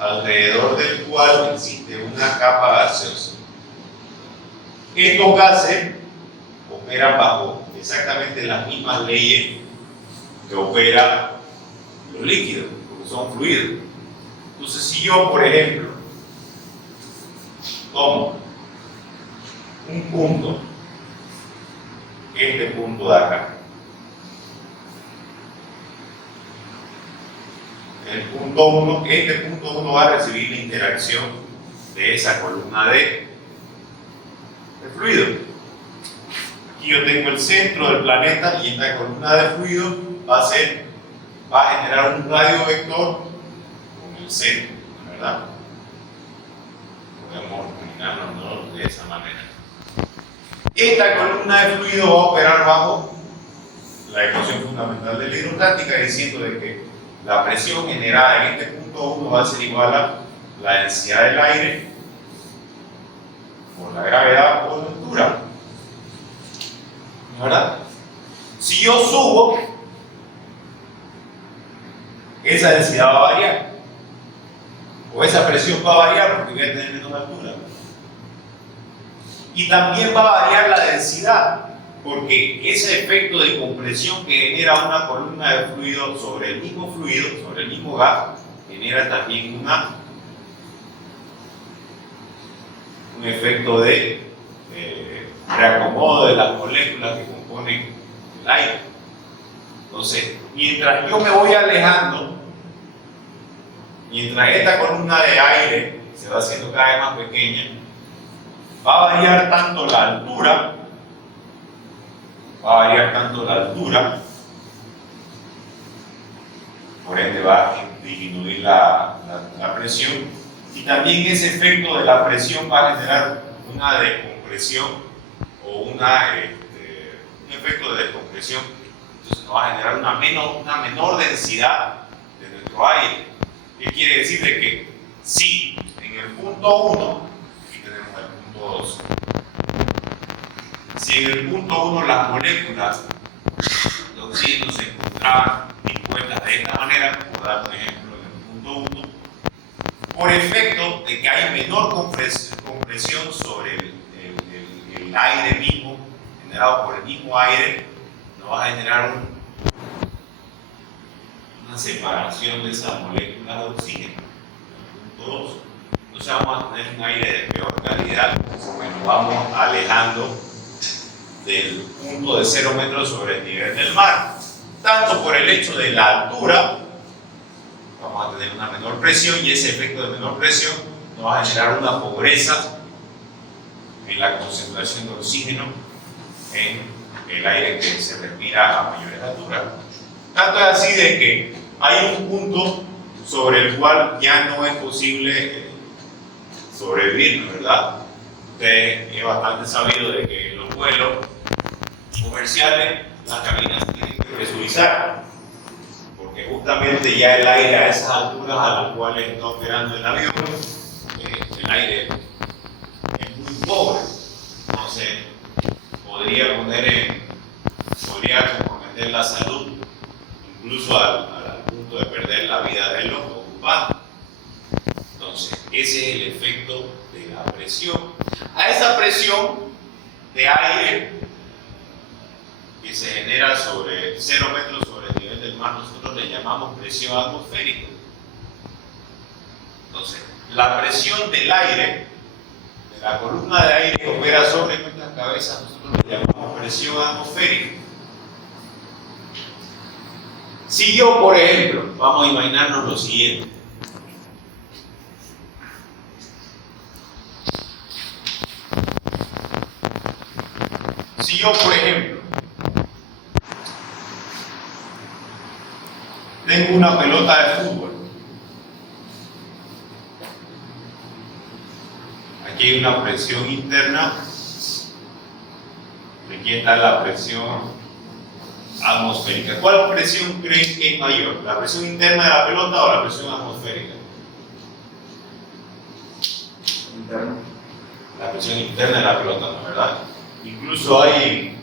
alrededor del cual existe una capa gaseosa. Estos gases operan bajo exactamente las mismas leyes que operan los líquidos, porque son fluidos. Entonces, si yo, por ejemplo, tomo un punto, este punto de acá, el punto 1, este punto 1 va a recibir la interacción de esa columna de fluido. Aquí yo tengo el centro del planeta y esta columna de fluido va a generar un radio vector con el centro, ¿verdad? Podemos imaginarnos de esa manera. Esta columna de fluido va a operar bajo la ecuación fundamental de la hidrostática, diciendo de que la presión generada en este punto 1 va a ser igual a la densidad del aire por la gravedad por la altura, ¿verdad? Si yo subo, esa densidad va a variar, o esa presión va a variar porque voy a tener menos altura. Y también va a variar la densidad, porque ese efecto de compresión que genera una columna de fluido, sobre el mismo gas, genera también un efecto de reacomodo de las moléculas que componen el aire. Entonces, mientras yo me voy alejando, mientras esta columna de aire se va haciendo cada vez más pequeña, va a variar tanto la altura, por ende va a disminuir la presión, y también ese efecto de la presión va a generar una descompresión o un efecto de descompresión. Entonces nos va a generar una menor densidad de nuestro aire. ¿Qué quiere decir? De que si en el punto 1, aquí tenemos el punto 2, si en el punto 1 las moléculas de oxígeno se encontraban dispuestas de esta manera, por dar un ejemplo en el punto 1, por efecto de que hay menor compresión sobre el aire mismo, generado por el mismo aire, nos va a generar una separación de esas moléculas de oxígeno. En el punto 2. Entonces vamos a tener un aire de peor calidad conforme nos vamos alejando del punto de 0 metros sobre el nivel del mar. Tanto por el hecho de la altura, vamos a tener una menor presión, y ese efecto de menor presión nos va a generar una pobreza en la concentración de oxígeno en el aire que se respira a mayores alturas. Tanto es así de que hay un punto sobre el cual ya no es posible sobrevivir, ¿verdad? Es bastante sabido de que en los vuelos comerciales las cabinas se tienen que presurizar, porque justamente ya el aire a esas alturas a las cuales está operando el avión, el aire es muy pobre. Entonces podría comprometer la salud, incluso al punto de perder la vida de los ocupantes. Entonces ese es el efecto de la presión. A esa presión de aire que se genera sobre 0 metros sobre el nivel del mar, nosotros le llamamos presión atmosférica. Entonces, la presión del aire, de la columna de aire que opera sobre nuestras cabezas, nosotros le llamamos presión atmosférica. Si yo, por ejemplo, vamos a imaginarnos lo siguiente. Si yo, por ejemplo, tengo una pelota de fútbol, aquí hay una presión interna, aquí está la presión atmosférica. ¿Cuál presión creen que es mayor? ¿La presión interna de la pelota o la presión atmosférica? Interno. La presión interna de la pelota, ¿no? ¿Verdad? Incluso hay,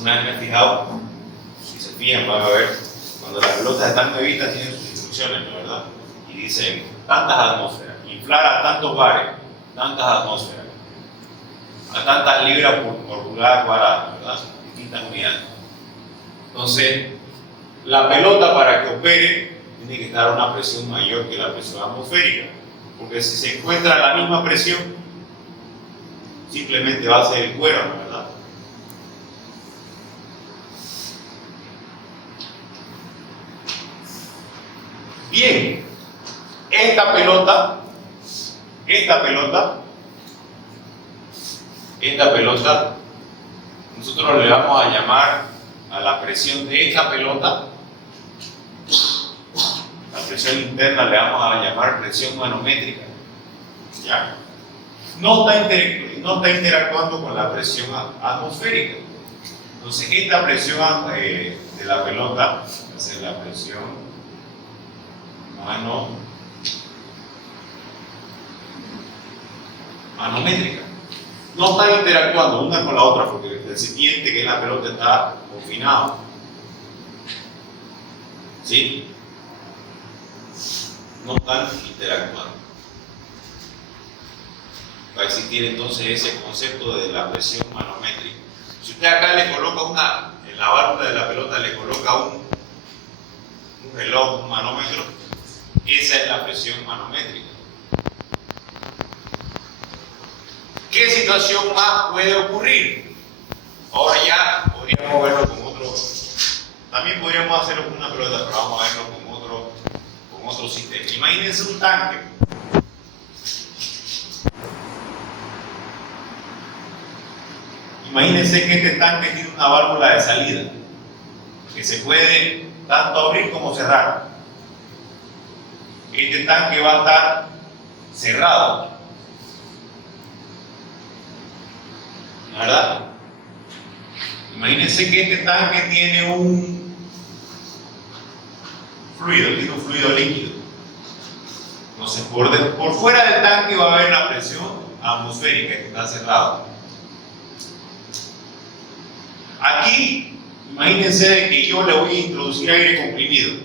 una vez me he fijado, si se fijan van a ver, cuando las pelotas están nuevitas tienen sus instrucciones, ¿no? ¿Verdad? Y dicen tantas atmósferas, inflar a tantos bares, tantas atmósferas, a tantas libras por pulgada cuadrada, ¿verdad? Distintas unidades. Entonces, la pelota para que opere tiene que estar a una presión mayor que la presión atmosférica, porque si se encuentra a la misma presión, simplemente va a ser el cuero, ¿no? ¿Verdad? Bien, esta pelota, nosotros le vamos a llamar a la presión de esta pelota, la presión interna le vamos a llamar presión manométrica, ¿ya? No está interactuando con la presión atmosférica. Entonces, esta presión de la pelota va a ser la presión manométrica. No están interactuando una con la otra porque el recipiente, que es la pelota, está confinado. ¿Sí? No están interactuando. Va a existir entonces ese concepto de la presión manométrica. Si usted acá le coloca en la válvula de la pelota le coloca un reloj, un manómetro, esa es la presión manométrica. ¿Qué situación más puede ocurrir? Ahora ya podríamos verlo con otro, también podríamos hacerlo con una pelota, pero vamos a verlo con otro sistema. Imagínense un tanque. Imagínense que este tanque tiene una válvula de salida que se puede tanto abrir como cerrar. Este tanque va a estar cerrado, ¿verdad? Imagínense que este tanque tiene un fluido líquido. Entonces, por fuera del tanque va a haber la presión atmosférica que está cerrado. Aquí, imagínense de que yo le voy a introducir aire comprimido.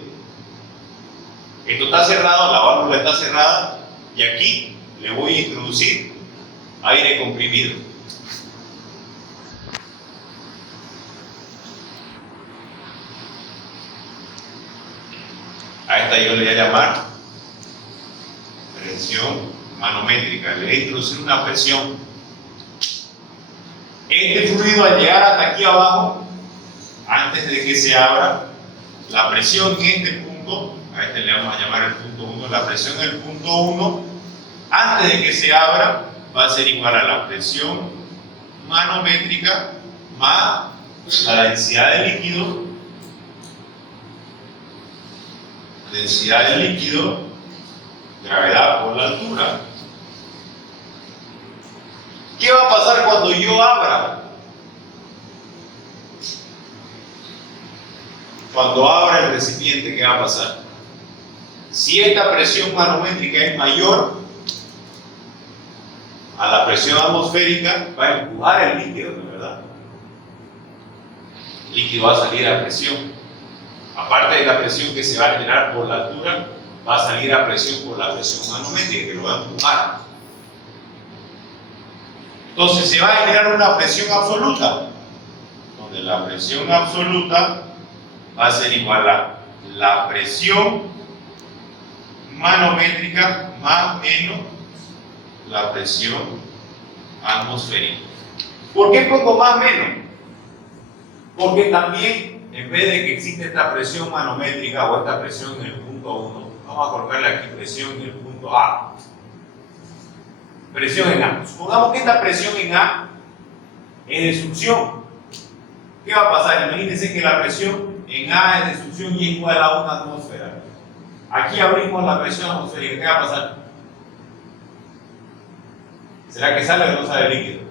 Esto está cerrado, la válvula está cerrada, y aquí le voy a introducir aire comprimido. A esta yo le voy a llamar presión manométrica. Le voy a introducir una presión. Este fluido, al llegar hasta aquí abajo, antes de que se abra, la presión en este punto, a este le vamos a llamar el punto 1, la presión en el punto 1, antes de que se abra, va a ser igual a la presión manométrica más la densidad de líquido, gravedad por la altura. ¿Qué va a pasar cuando yo abra? Cuando abra el recipiente, ¿qué va a pasar? Si esta presión manométrica es mayor a la presión atmosférica, va a empujar el líquido, ¿no es verdad? El líquido va a salir a presión. Aparte de la presión que se va a generar por la altura, va a salir a presión por la presión manométrica que lo va a empujar. Entonces se va a generar una presión absoluta, donde la presión absoluta va a ser igual a la presión manométrica más menos la presión atmosférica. ¿Por qué pongo más menos? Porque también, en vez de que existe esta presión manométrica o esta presión en el punto 1, vamos a colocarle aquí presión en el punto A. Presión en A. Supongamos que esta presión en A es de succión. ¿Qué va a pasar? Imagínense que la presión en A es de succión y es igual a una atmósfera. Aquí abrimos la presión atmosférica. ¿Qué va a pasar? ¿Será que sale o no sale líquido?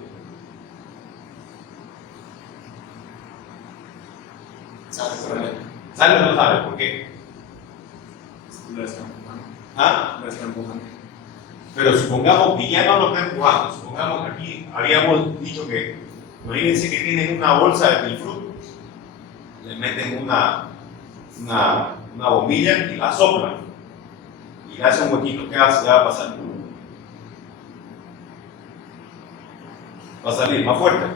¿Sale o no sale? ¿Por qué? Lo está empujando. ¿Ah? Lo está empujando. Pero supongamos que ya no lo está empujando. Supongamos que aquí habíamos dicho que, imagínense que tienen una bolsa de pilfrut, le meten una bombilla y la soplan y le hacen un huequito. ¿Qué va a pasar? Va a salir más fuerte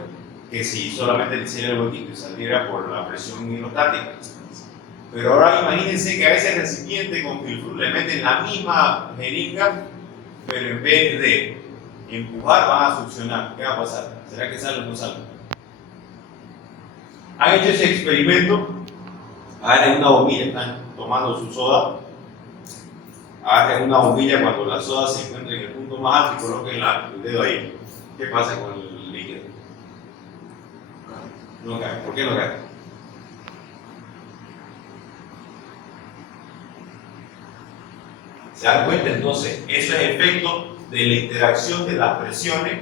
que si solamente le hiciera el huequito y saliera por la presión hidrostática. Pero ahora imagínense que a ese recipiente con pilfrut le meten la misma jeringa, pero en vez de empujar van a succionar. ¿Qué va a pasar? ¿Será que sale o no sale? ¿Han hecho ese experimento? Agarren una bombilla, están tomando su soda. Agarren una bombilla cuando la soda se encuentra en el punto más alto y coloquen el dedo ahí. ¿Qué pasa con el líquido? No cae. ¿Por qué no cae? ¿Se dan cuenta? Entonces, eso es efecto de la interacción de las presiones,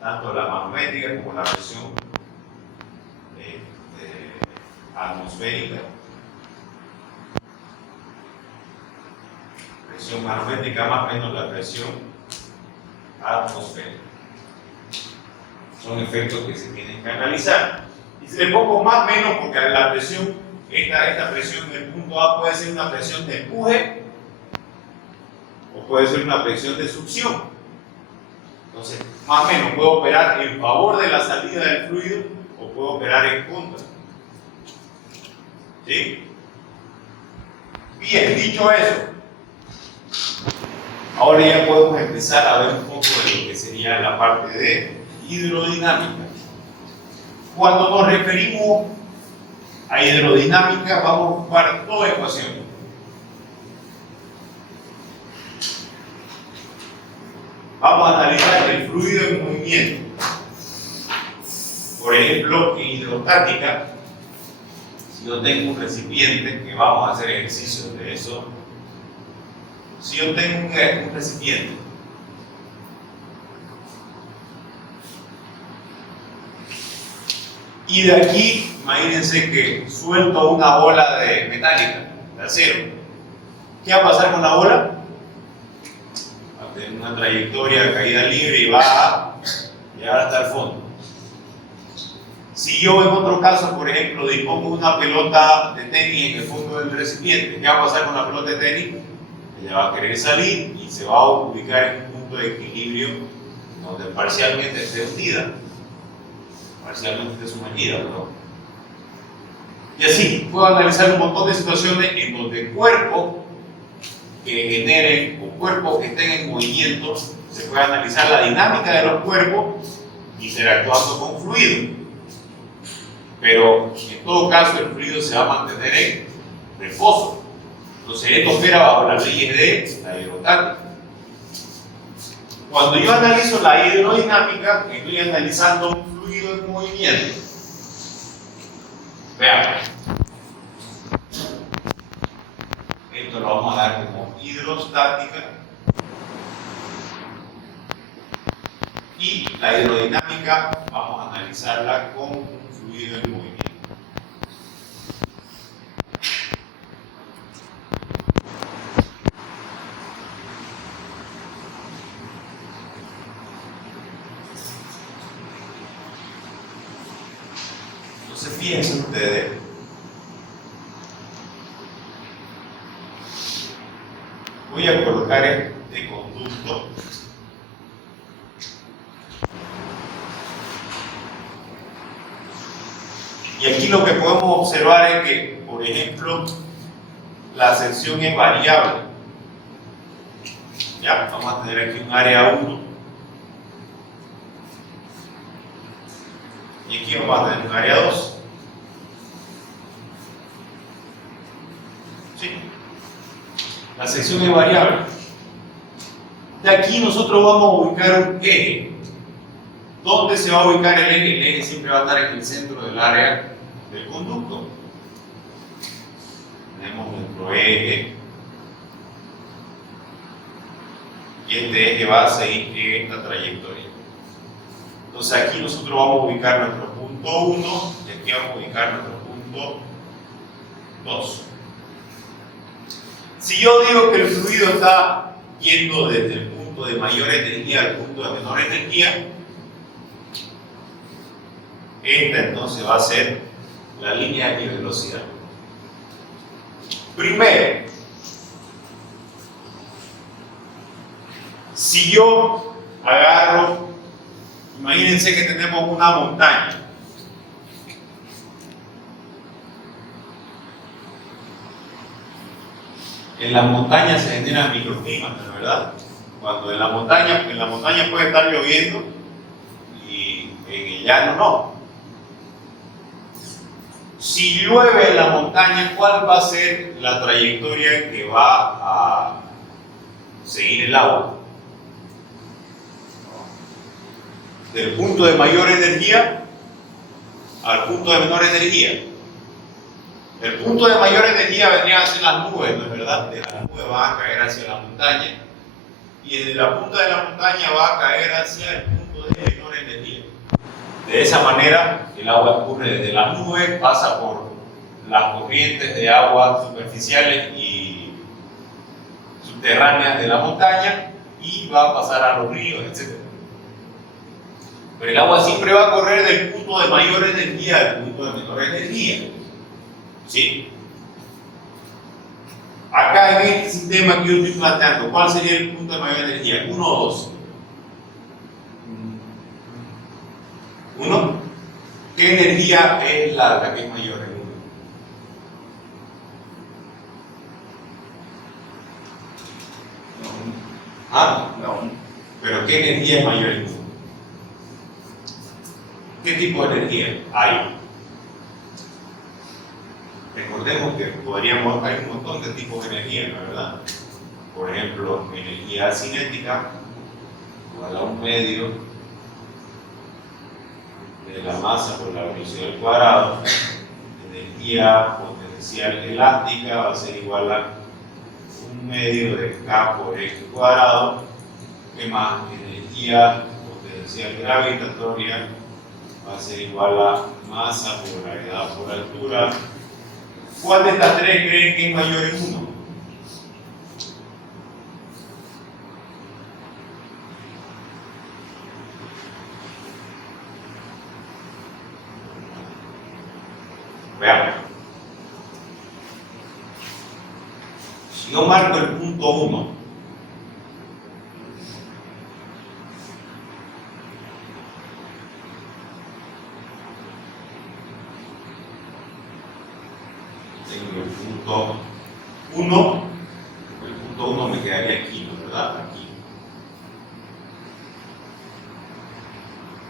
tanto la manométrica como la presión atmosférica. Presión manométrica más menos la presión atmosférica. Son efectos que se tienen que analizar. Y si le pongo más menos, porque la presión, esta presión del punto A puede ser una presión de empuje o puede ser una presión de succión. Entonces, más o menos puedo operar en favor de la salida del fluido o puedo operar en contra. ¿Sí? Bien, dicho eso, ahora ya podemos empezar a ver un poco de lo que sería la parte de hidrodinámica. Cuando nos referimos a hidrodinámica, vamos a ocupar dos ecuaciones. Vamos a analizar el fluido en movimiento. Por ejemplo, en hidrostática, si yo tengo un recipiente, que vamos a hacer ejercicios de eso, si yo tengo un recipiente y de aquí, imagínense que suelto una bola de metálica, de acero, ¿qué va a pasar con la bola? Va a tener una trayectoria de caída libre y va a llegar hasta el fondo. Si yo en otro caso, por ejemplo, dispongo una pelota de tenis en el fondo del recipiente, ¿qué va a pasar con la pelota de tenis? Ella va a querer salir y se va a ubicar en un punto de equilibrio donde parcialmente esté hundida, parcialmente esté sumergida, ¿no? Y así, puedo analizar un montón de situaciones en donde cuerpos que generen o cuerpos que estén en movimiento, se puede analizar la dinámica de los cuerpos interactuando con fluido. Pero en todo caso el fluido se va a mantener en reposo. Entonces esto opera bajo las leyes de la hidrostática. Cuando yo analizo la hidrodinámica, estoy analizando un fluido en movimiento. Vean. Esto lo vamos a dar como hidrostática. Y la hidrodinámica vamos a analizarla con un fluido en movimiento. Entonces fíjense ustedes, voy a colocar este conducto Y aquí lo que podemos observar es que, por ejemplo, la sección es variable. Ya, vamos a tener aquí un área 1. Y aquí vamos a tener un área 2. ¿Sí? La sección es variable. De aquí nosotros vamos a ubicar un eje. ¿Dónde se va a ubicar el eje? El eje siempre va a estar en el centro del área del conducto. Tenemos nuestro eje. Y este eje va a seguir en esta trayectoria. Entonces aquí nosotros vamos a ubicar nuestro punto 1 y aquí vamos a ubicar nuestro punto 2. Si yo digo que el fluido está yendo desde el punto de mayor energía al punto de menor energía, esta entonces va a ser la línea de mi velocidad. Primero, si yo agarro, imagínense que tenemos una montaña. En las montañas se generan microclimas, ¿verdad? Cuando en la montaña puede estar lloviendo y en el llano no. Si llueve en la montaña, ¿cuál va a ser la trayectoria que va a seguir el agua? Del punto de mayor energía al punto de menor energía. El punto de mayor energía vendría a ser las nubes, ¿no es verdad? De las nubes van a caer hacia la montaña y desde la punta de la montaña va a caer hacia el punto de menor energía. De esa manera, el agua escurre desde las nubes, pasa por las corrientes de agua superficiales y subterráneas de la montaña y va a pasar a los ríos, etc. Pero el agua siempre va a correr del punto de mayor energía al punto de menor energía. ¿Sí? Acá en este sistema que yo estoy planteando, ¿cuál sería el punto de mayor energía? 1 o 2. 1. ¿Qué energía es la que es mayor en 1? ¿Ah? No. ¿Pero qué energía es mayor en 1? ¿Qué tipo de energía hay? Recordemos que hay un montón de tipos de energía, ¿no es verdad? Por ejemplo, energía cinética igual a 1/2 de la masa por la velocidad al cuadrado. Energía potencial elástica va a ser igual a 1/2 de K por X cuadrado. ¿Qué más? Energía potencial gravitatoria va a ser igual a masa por gravedad por altura. ¿Cuál de estas tres creen que es mayor en 1? Veamos. Si yo marco el punto 1, tengo el punto 1, el punto 1 me quedaría aquí, ¿no? ¿Verdad? Aquí.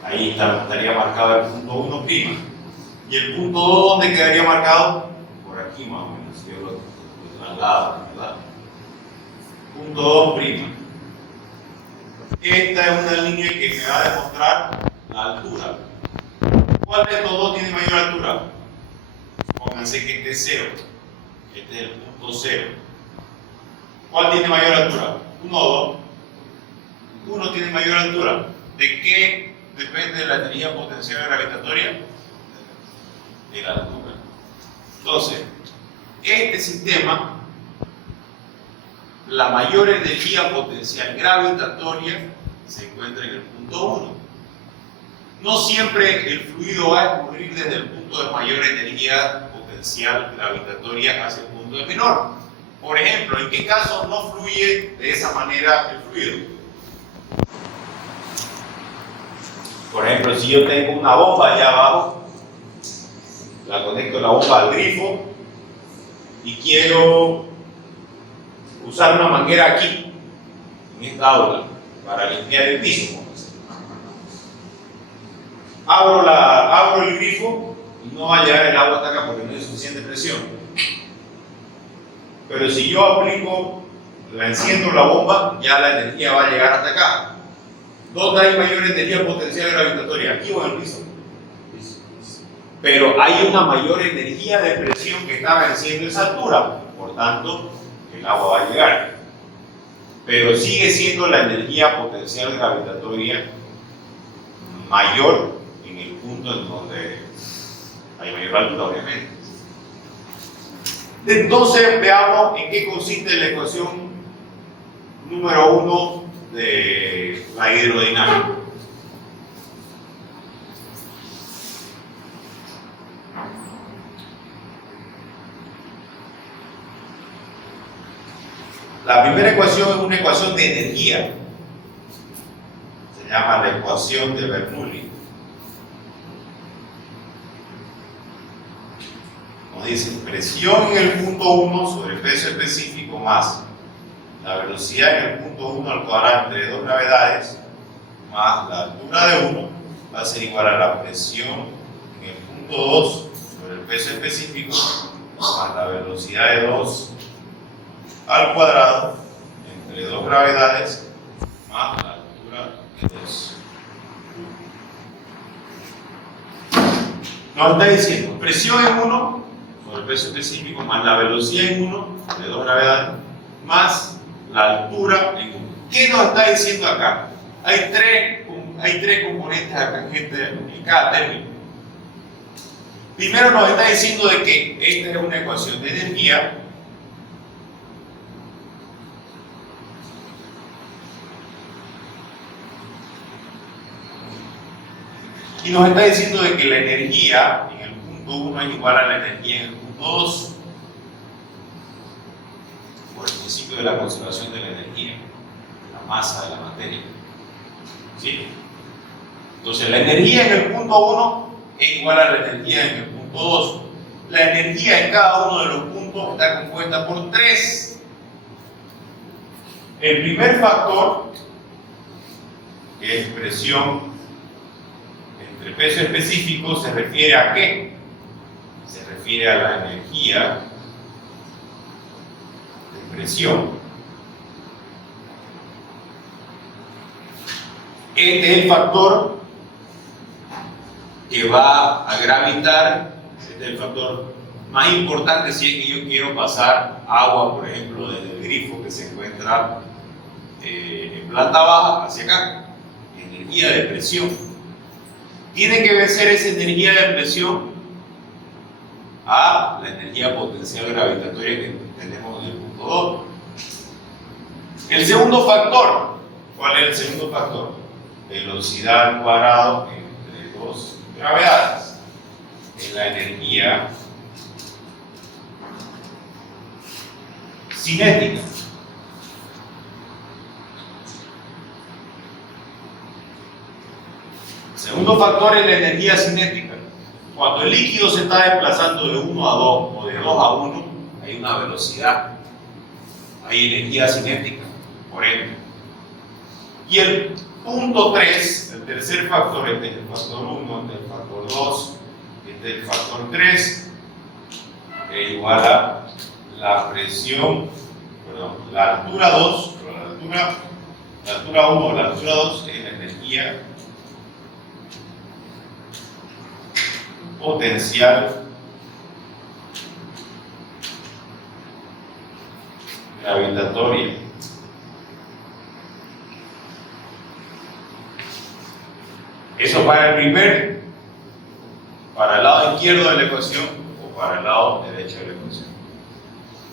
Ahí estaría marcado el punto 1'. ¿Y el punto 2 dónde quedaría marcado? Por aquí más o menos, si yo lo traslado, ¿verdad? Punto 2'. Esta es una línea que me va a demostrar la altura. ¿Cuál de estos dos tiene mayor altura? Pónganse que este es 0. Este es el punto 0. ¿Cuál tiene mayor altura? 1 o 2. 1 tiene mayor altura. ¿De qué depende la energía potencial gravitatoria? De la altura. Entonces, este sistema, la mayor energía potencial gravitatoria se encuentra en el punto 1. No siempre el fluido va a escurrir desde el punto de mayor energía potencial gravitatoria hacia el punto de menor. Por ejemplo, ¿en qué caso no fluye de esa manera el fluido? Por ejemplo, si yo tengo una bomba allá abajo, la conecto la bomba al grifo y quiero usar una manguera aquí, en esta aula, para limpiar el piso. Abro el grifo y no va a llegar el agua hasta acá porque no hay suficiente presión. Pero si yo enciendo la bomba, ya la energía va a llegar hasta acá. ¿Dónde hay mayor energía potencial gravitatoria? ¿Aquí o en el piso? Pero hay una mayor energía de presión que está venciendo esa altura. Por tanto, el agua va a llegar. Pero sigue siendo la energía potencial gravitatoria mayor en el punto en donde hay mayor altura, obviamente. Entonces, veamos en qué consiste la ecuación número 1 de la hidrodinámica. La primera ecuación es una ecuación de energía. Se llama la ecuación de Bernoulli. Nos dice presión en el punto 1 sobre peso específico más la velocidad en el punto 1 al cuadrado entre dos gravedades más la altura de 1 va a ser igual a la presión en el punto 2 sobre el peso específico más la velocidad de 2 al cuadrado entre dos gravedades más la altura de 2. Nos está diciendo presión en 1 sobre el peso específico más la velocidad en 1 de dos gravedades más la altura en 1. ¿Qué nos está diciendo acá? Hay tres componentes acá, gente, en cada término. Primero nos está diciendo de que esta es una ecuación de energía. Y nos está diciendo de que la energía en el punto 1 es igual a la energía en el punto 2. Por el principio de la conservación de la energía, la masa de la materia. ¿Sí? Entonces, la energía en el punto 1 es igual a la energía en el punto 2. La energía en cada uno de los puntos está compuesta por 3. El primer factor, que es presión entre peso específico, se refiere a ¿qué? Se refiere a la energía de presión. Este es el factor que va a gravitar, este es el factor más importante si es que yo quiero pasar agua, por ejemplo, desde el grifo que se encuentra en planta baja hacia acá, energía de presión. Tiene que vencer esa energía de presión a la energía potencial gravitatoria que tenemos en el punto 2. El segundo factor, ¿cuál es el segundo factor? Velocidad al cuadrado entre dos gravedades. Es la energía cinética. El segundo factor es la energía cinética. Cuando el líquido se está desplazando de 1 a 2 o de 2 a 1, hay una velocidad, hay energía cinética, por ende. Y el punto 3, el tercer factor, este es el factor 1, este es el factor 2, este es el factor 3, es igual a la presión, perdón, la altura 2, pero la altura 1 o la altura 2 es la energía potencial gravitatoria. Eso para el lado izquierdo de la ecuación o para el lado derecho de la ecuación.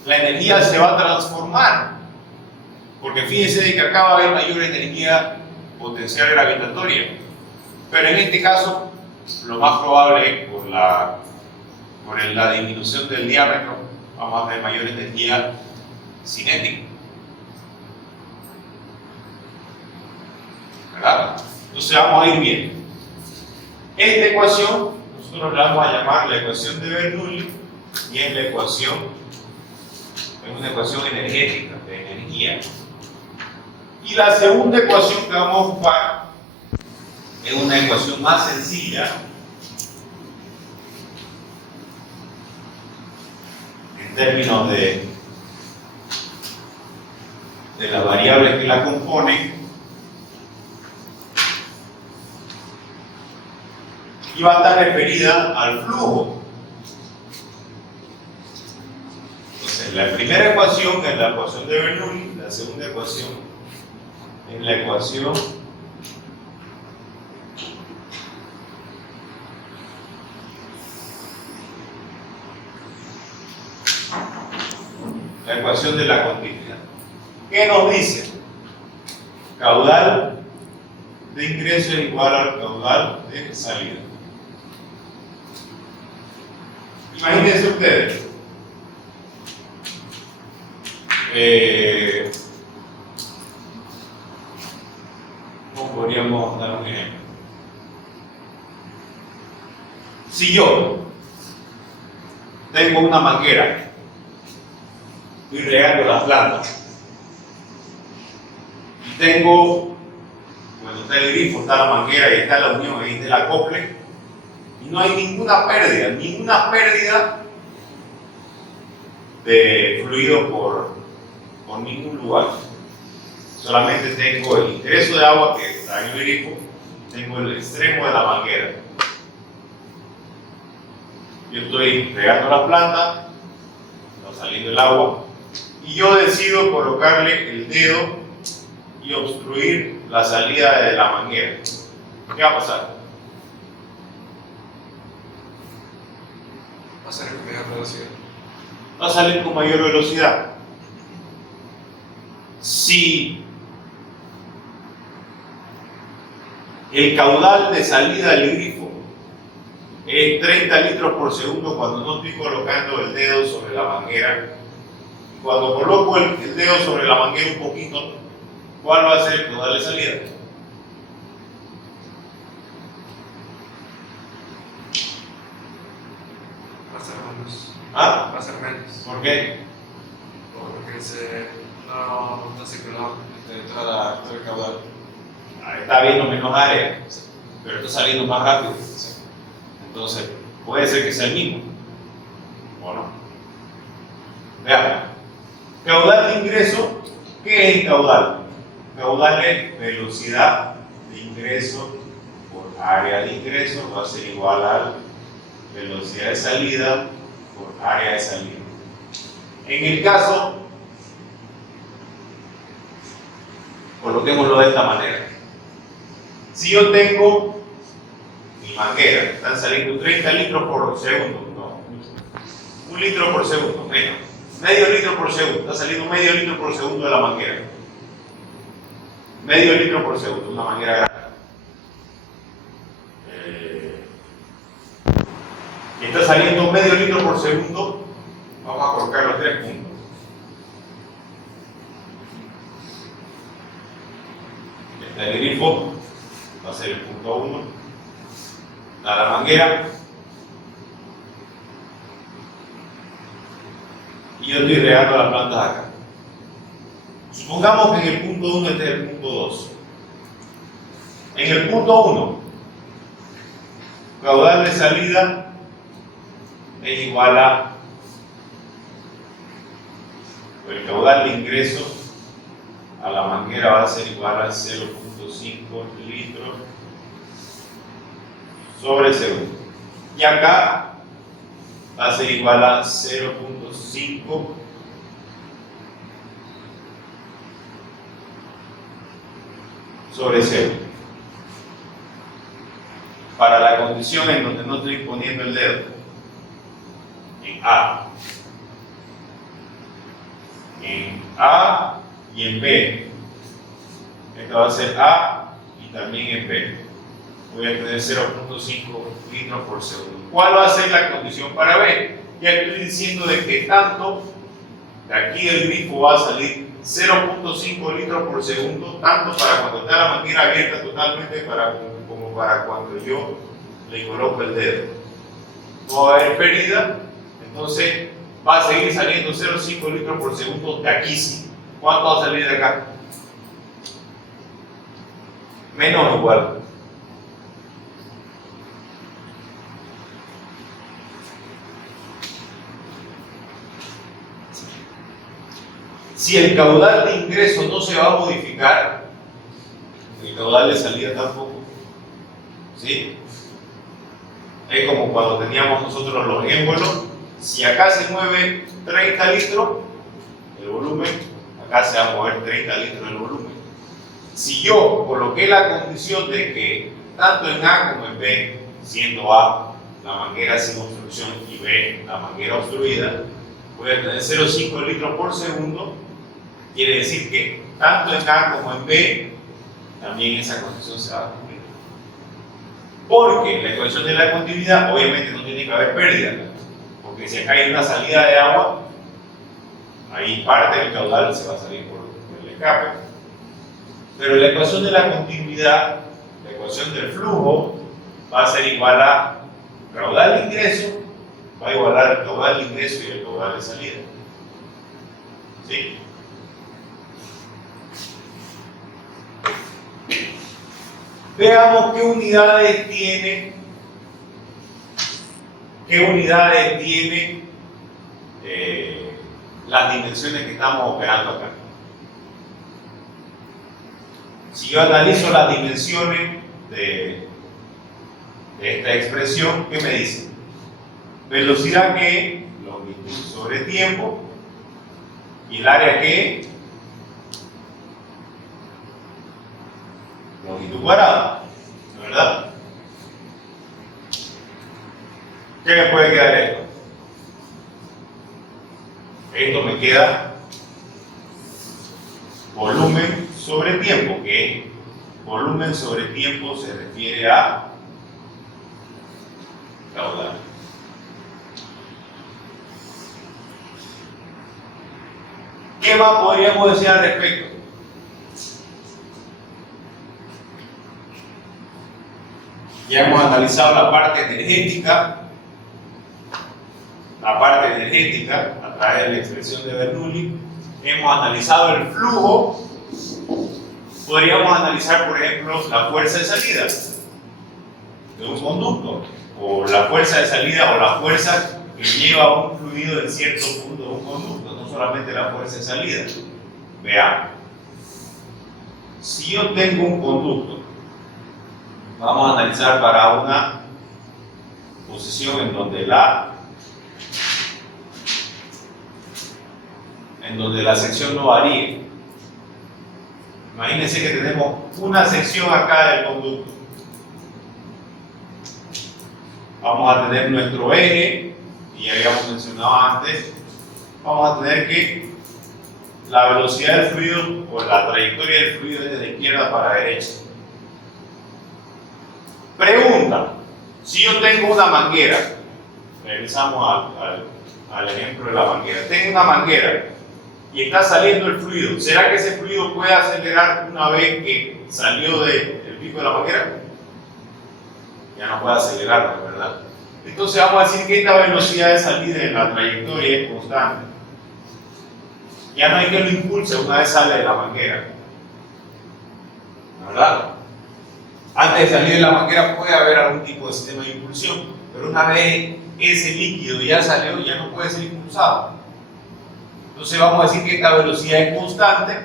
La energía se va a transformar, porque fíjense de que acá va a haber mayor energía potencial gravitatoria, pero en este caso lo más probable es por la disminución del diámetro vamos a tener mayor energía cinética, ¿verdad? Entonces vamos a ir viendo esta ecuación. Nos nosotros le vamos a llamar la ecuación de Bernoulli y es la ecuación, es una ecuación energética, de energía. Y la segunda ecuación que vamos a ocupar es una ecuación más sencilla en términos de las variables que la componen y va a estar referida al flujo. Entonces, la primera ecuación es la ecuación de Bernoulli, la segunda ecuación es la ecuación de la continuidad. ¿Qué nos dice? Caudal de ingreso es igual al caudal de salida. Imagínense ustedes, ¿cómo podríamos dar un ejemplo? Si yo tengo una manguera, estoy regando las plantas y tengo, cuando está el grifo, está la manguera y está la unión, ahí está el acople, y no hay ninguna pérdida de fluido por ningún lugar. Solamente tengo el ingreso de agua que está en el grifo, tengo el extremo de la manguera. Yo estoy regando las plantas, está saliendo el agua, y yo decido colocarle el dedo y obstruir la salida de la manguera. ¿Qué va a pasar? Va a ser con mayor velocidad. Va a salir con mayor velocidad. Si el caudal de salida del grifo es 30 litros por segundo cuando no estoy colocando el dedo sobre la manguera, cuando coloco el dedo sobre la manguera un poquito, ¿cuál va a ser el caudal de salida? Va a ser menos. ¿Ah? Va a ser menos. ¿Por qué? Porque no está circulando todo el caudal. Está habiendo menos área, pero está saliendo más rápido. Entonces, puede ser que sea el mismo, ¿o no? Veamos. Caudal de ingreso, ¿qué es el caudal? Caudal es velocidad de ingreso por área de ingreso, va a ser igual a velocidad de salida por área de salida. En el caso, coloquémoslo de esta manera. Si yo tengo mi manguera, están saliendo 30 litros por segundo, no, 1 litro por segundo, menos, medio litro por segundo, está saliendo medio litro por segundo de la manguera. Medio litro por segundo, una manguera grande. Y está saliendo medio litro por segundo, vamos a colocar los 3 puntos. Está el grifo, va a ser el punto 1, está la manguera, y yo estoy regando las plantas acá. Supongamos que en el punto 1 este es el punto 2. En el punto 1, caudal de salida es igual a el caudal de ingreso a la manguera va a ser igual a 0.5 litros sobre segundo. Y acá va a ser igual a 0.5 sobre segundo. Para la condición en donde no estoy poniendo el dedo, en A y en B. Esto va a ser A y también en B. Voy a tener 0.5 litros por segundo. ¿Cuál va a ser la condición para B? Ya estoy diciendo de que tanto de aquí del grifo va a salir 0.5 litros por segundo, tanto para cuando está la manguera abierta totalmente como para cuando yo le coloco el dedo. no va a haber pérdida, entonces va a seguir saliendo 0,5 litros por segundo de aquí sí. ¿Cuánto va a salir de acá? Menos o igual. Si el caudal de ingreso no se va a modificar, el caudal de salida tampoco. ¿Sí? Es como cuando teníamos nosotros los émbolos. Si acá se mueve 30 litros el volumen, acá se va a mover 30 litros el volumen. Si yo coloqué la condición de que tanto en A como en B, siendo A la manguera sin obstrucción y B la manguera obstruida, voy a tener 0,5 litros por segundo. Quiere decir que tanto en A como en B también esa condición se va a cumplir. Porque la ecuación de la continuidad obviamente no tiene que haber pérdida, porque si acá hay una salida de agua, ahí parte del caudal se va a salir por el escape. Pero la ecuación de la continuidad, la ecuación del flujo, va a ser igual a caudal de ingreso, va a igualar el caudal de ingreso y el caudal de salida. ¿Sí? Veamos qué unidades tiene las dimensiones que estamos operando acá. Si yo analizo las dimensiones de esta expresión, ¿qué me dice? Velocidad que, longitud sobre tiempo, y el área que, longitud cuadrada, ¿verdad? ¿Qué me puede quedar esto? Esto me queda volumen sobre tiempo, que volumen sobre tiempo se refiere a caudal. ¿Qué más podríamos decir al respecto? Ya hemos analizado la parte energética a través de la expresión de Bernoulli. Hemos analizado el flujo. Podríamos analizar, por ejemplo, la fuerza de salida de un conducto, o la fuerza de salida o la fuerza que lleva un fluido en cierto punto de un conducto, no solamente la fuerza de salida. Veamos. Si yo tengo un conducto, vamos a analizar para una posición en donde la sección no varíe. Imagínense que tenemos una sección acá del conducto. Vamos a tener nuestro eje, y ya habíamos mencionado antes, vamos a tener que la velocidad del fluido o la trayectoria del fluido es de izquierda para derecha. Pregunta: si yo tengo una manguera, regresamos al ejemplo de la manguera, tengo una manguera y está saliendo el fluido, ¿será que ese fluido puede acelerar una vez que salió del pico de la manguera? Ya no puede acelerar, ¿verdad? Entonces vamos a decir que esta velocidad de salida de la trayectoria es constante. Ya no hay que lo impulse una vez sale de la manguera, ¿verdad? Antes de salir de la manguera puede haber algún tipo de sistema de impulsión, pero una vez ese líquido ya salió, ya no puede ser impulsado. Entonces vamos a decir que esta velocidad es constante,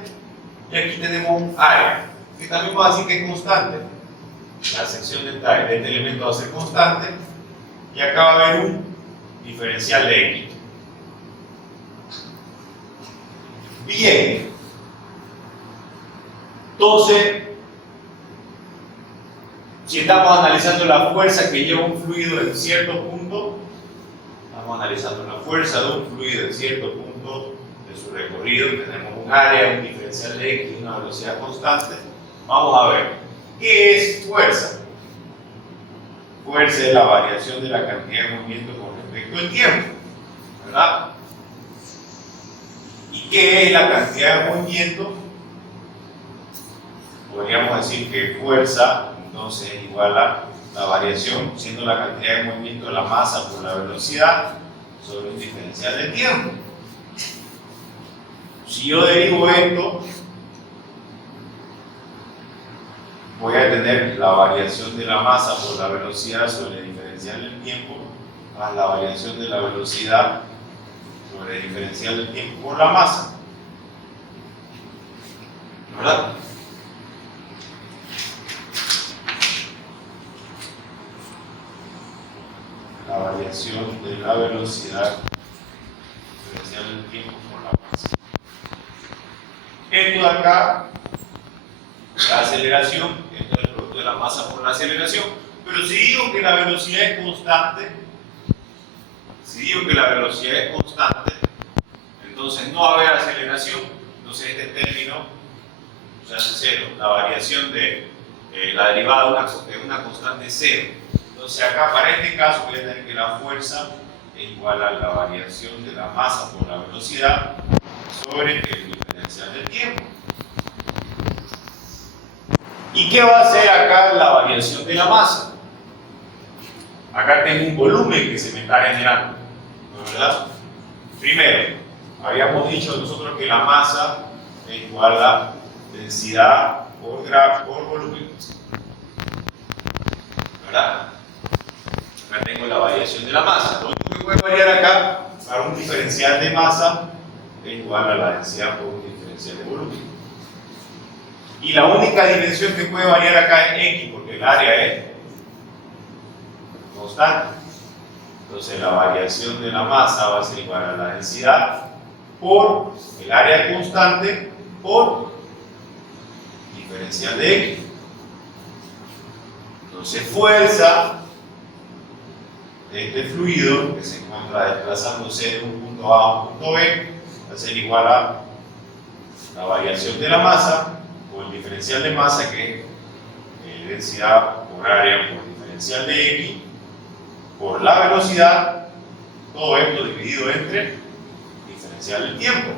y aquí tenemos un área, que también vamos a decir que es constante. La sección de este elemento va a ser constante, y acá va a haber un diferencial de X. Bien, entonces, si estamos analizando la fuerza que lleva un fluido en cierto punto, estamos analizando la fuerza de un fluido en cierto punto de su recorrido, tenemos un área, un diferencial de X y una velocidad constante. Vamos a ver, ¿qué es fuerza? Fuerza es la variación de la cantidad de movimiento con respecto al tiempo, ¿verdad? ¿Y qué es la cantidad de movimiento? Podríamos decir que fuerza entonces es igual a la variación siendo la cantidad de movimiento de la masa por la velocidad sobre el diferencial del tiempo. Si yo derivo esto, voy a tener la variación de la masa por la velocidad sobre el diferencial del tiempo más la variación de la velocidad sobre el diferencial del tiempo por la masa. ¿Verdad? La variación de la velocidad diferencial del tiempo por la masa. Esto de acá, la aceleración, esto es el producto de la masa por la aceleración. Pero si digo que la velocidad es constante, entonces no va a haber aceleración. Entonces este término se hace cero. La variación de la derivada de una constante es cero. Entonces acá para este caso voy a tener que la fuerza es igual a la variación de la masa por la velocidad sobre el diferencial del tiempo. ¿Y qué va a hacer acá la variación de la masa? Acá tengo un volumen que se me está generando, ¿no, verdad? Primero, habíamos dicho nosotros que la masa es igual a la densidad por volumen, ¿verdad? Acá tengo la variación de la masa. Lo único que puede variar acá para un diferencial de masa es igual a la densidad por un diferencial de volumen. Y la única dimensión que puede variar acá es X, porque el área es constante. Entonces la variación de la masa va a ser igual a la densidad por el área constante por diferencial de X. Entonces fuerza de este fluido que se encuentra desplazándose de un punto A a un punto B va a ser igual a la variación de la masa por el diferencial de masa, que es densidad por área por diferencial de X, por la velocidad, todo esto dividido entre diferencial del tiempo.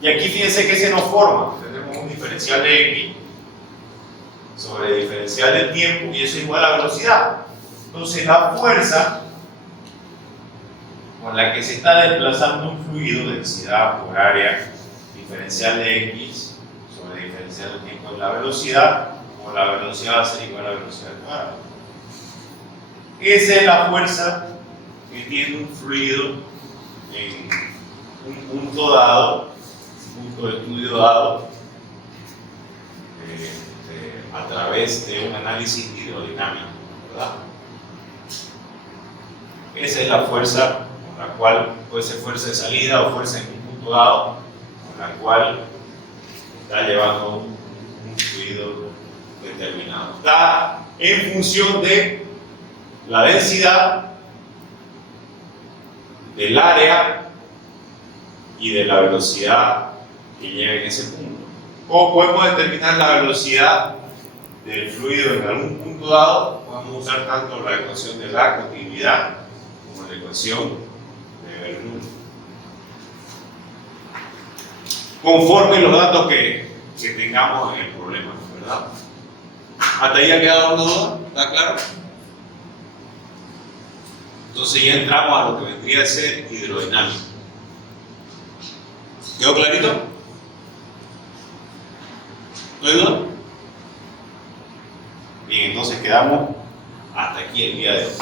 Y aquí fíjense que se nos forma, tenemos un diferencial de X sobre el diferencial del tiempo y eso es igual a la velocidad. Entonces la fuerza con la que se está desplazando un fluido, densidad por área, diferencial de X sobre diferencial del tiempo de la velocidad, o la velocidad va a ser igual a la velocidad cuadrada. Esa es la fuerza que tiene un fluido en un punto dado, un punto de estudio dado, a través de un análisis hidrodinámico, ¿verdad? Esa es la fuerza con la cual puede ser fuerza de salida o fuerza en un punto dado, con la cual está llevando un fluido determinado. Está en función de la densidad, del área y de la velocidad que lleve en ese punto. O podemos determinar la velocidad del fluido en algún punto dado. Podemos usar tanto la ecuación de la continuidad como la ecuación de Bernoulli, conforme los datos que tengamos en el problema, ¿verdad? ¿Hasta ahí ha quedado una duda? ¿Está claro? Entonces ya entramos a lo que vendría a ser hidrodinámica. ¿Quedó clarito? ¿No hay duda? Bien, entonces quedamos hasta aquí el día de hoy.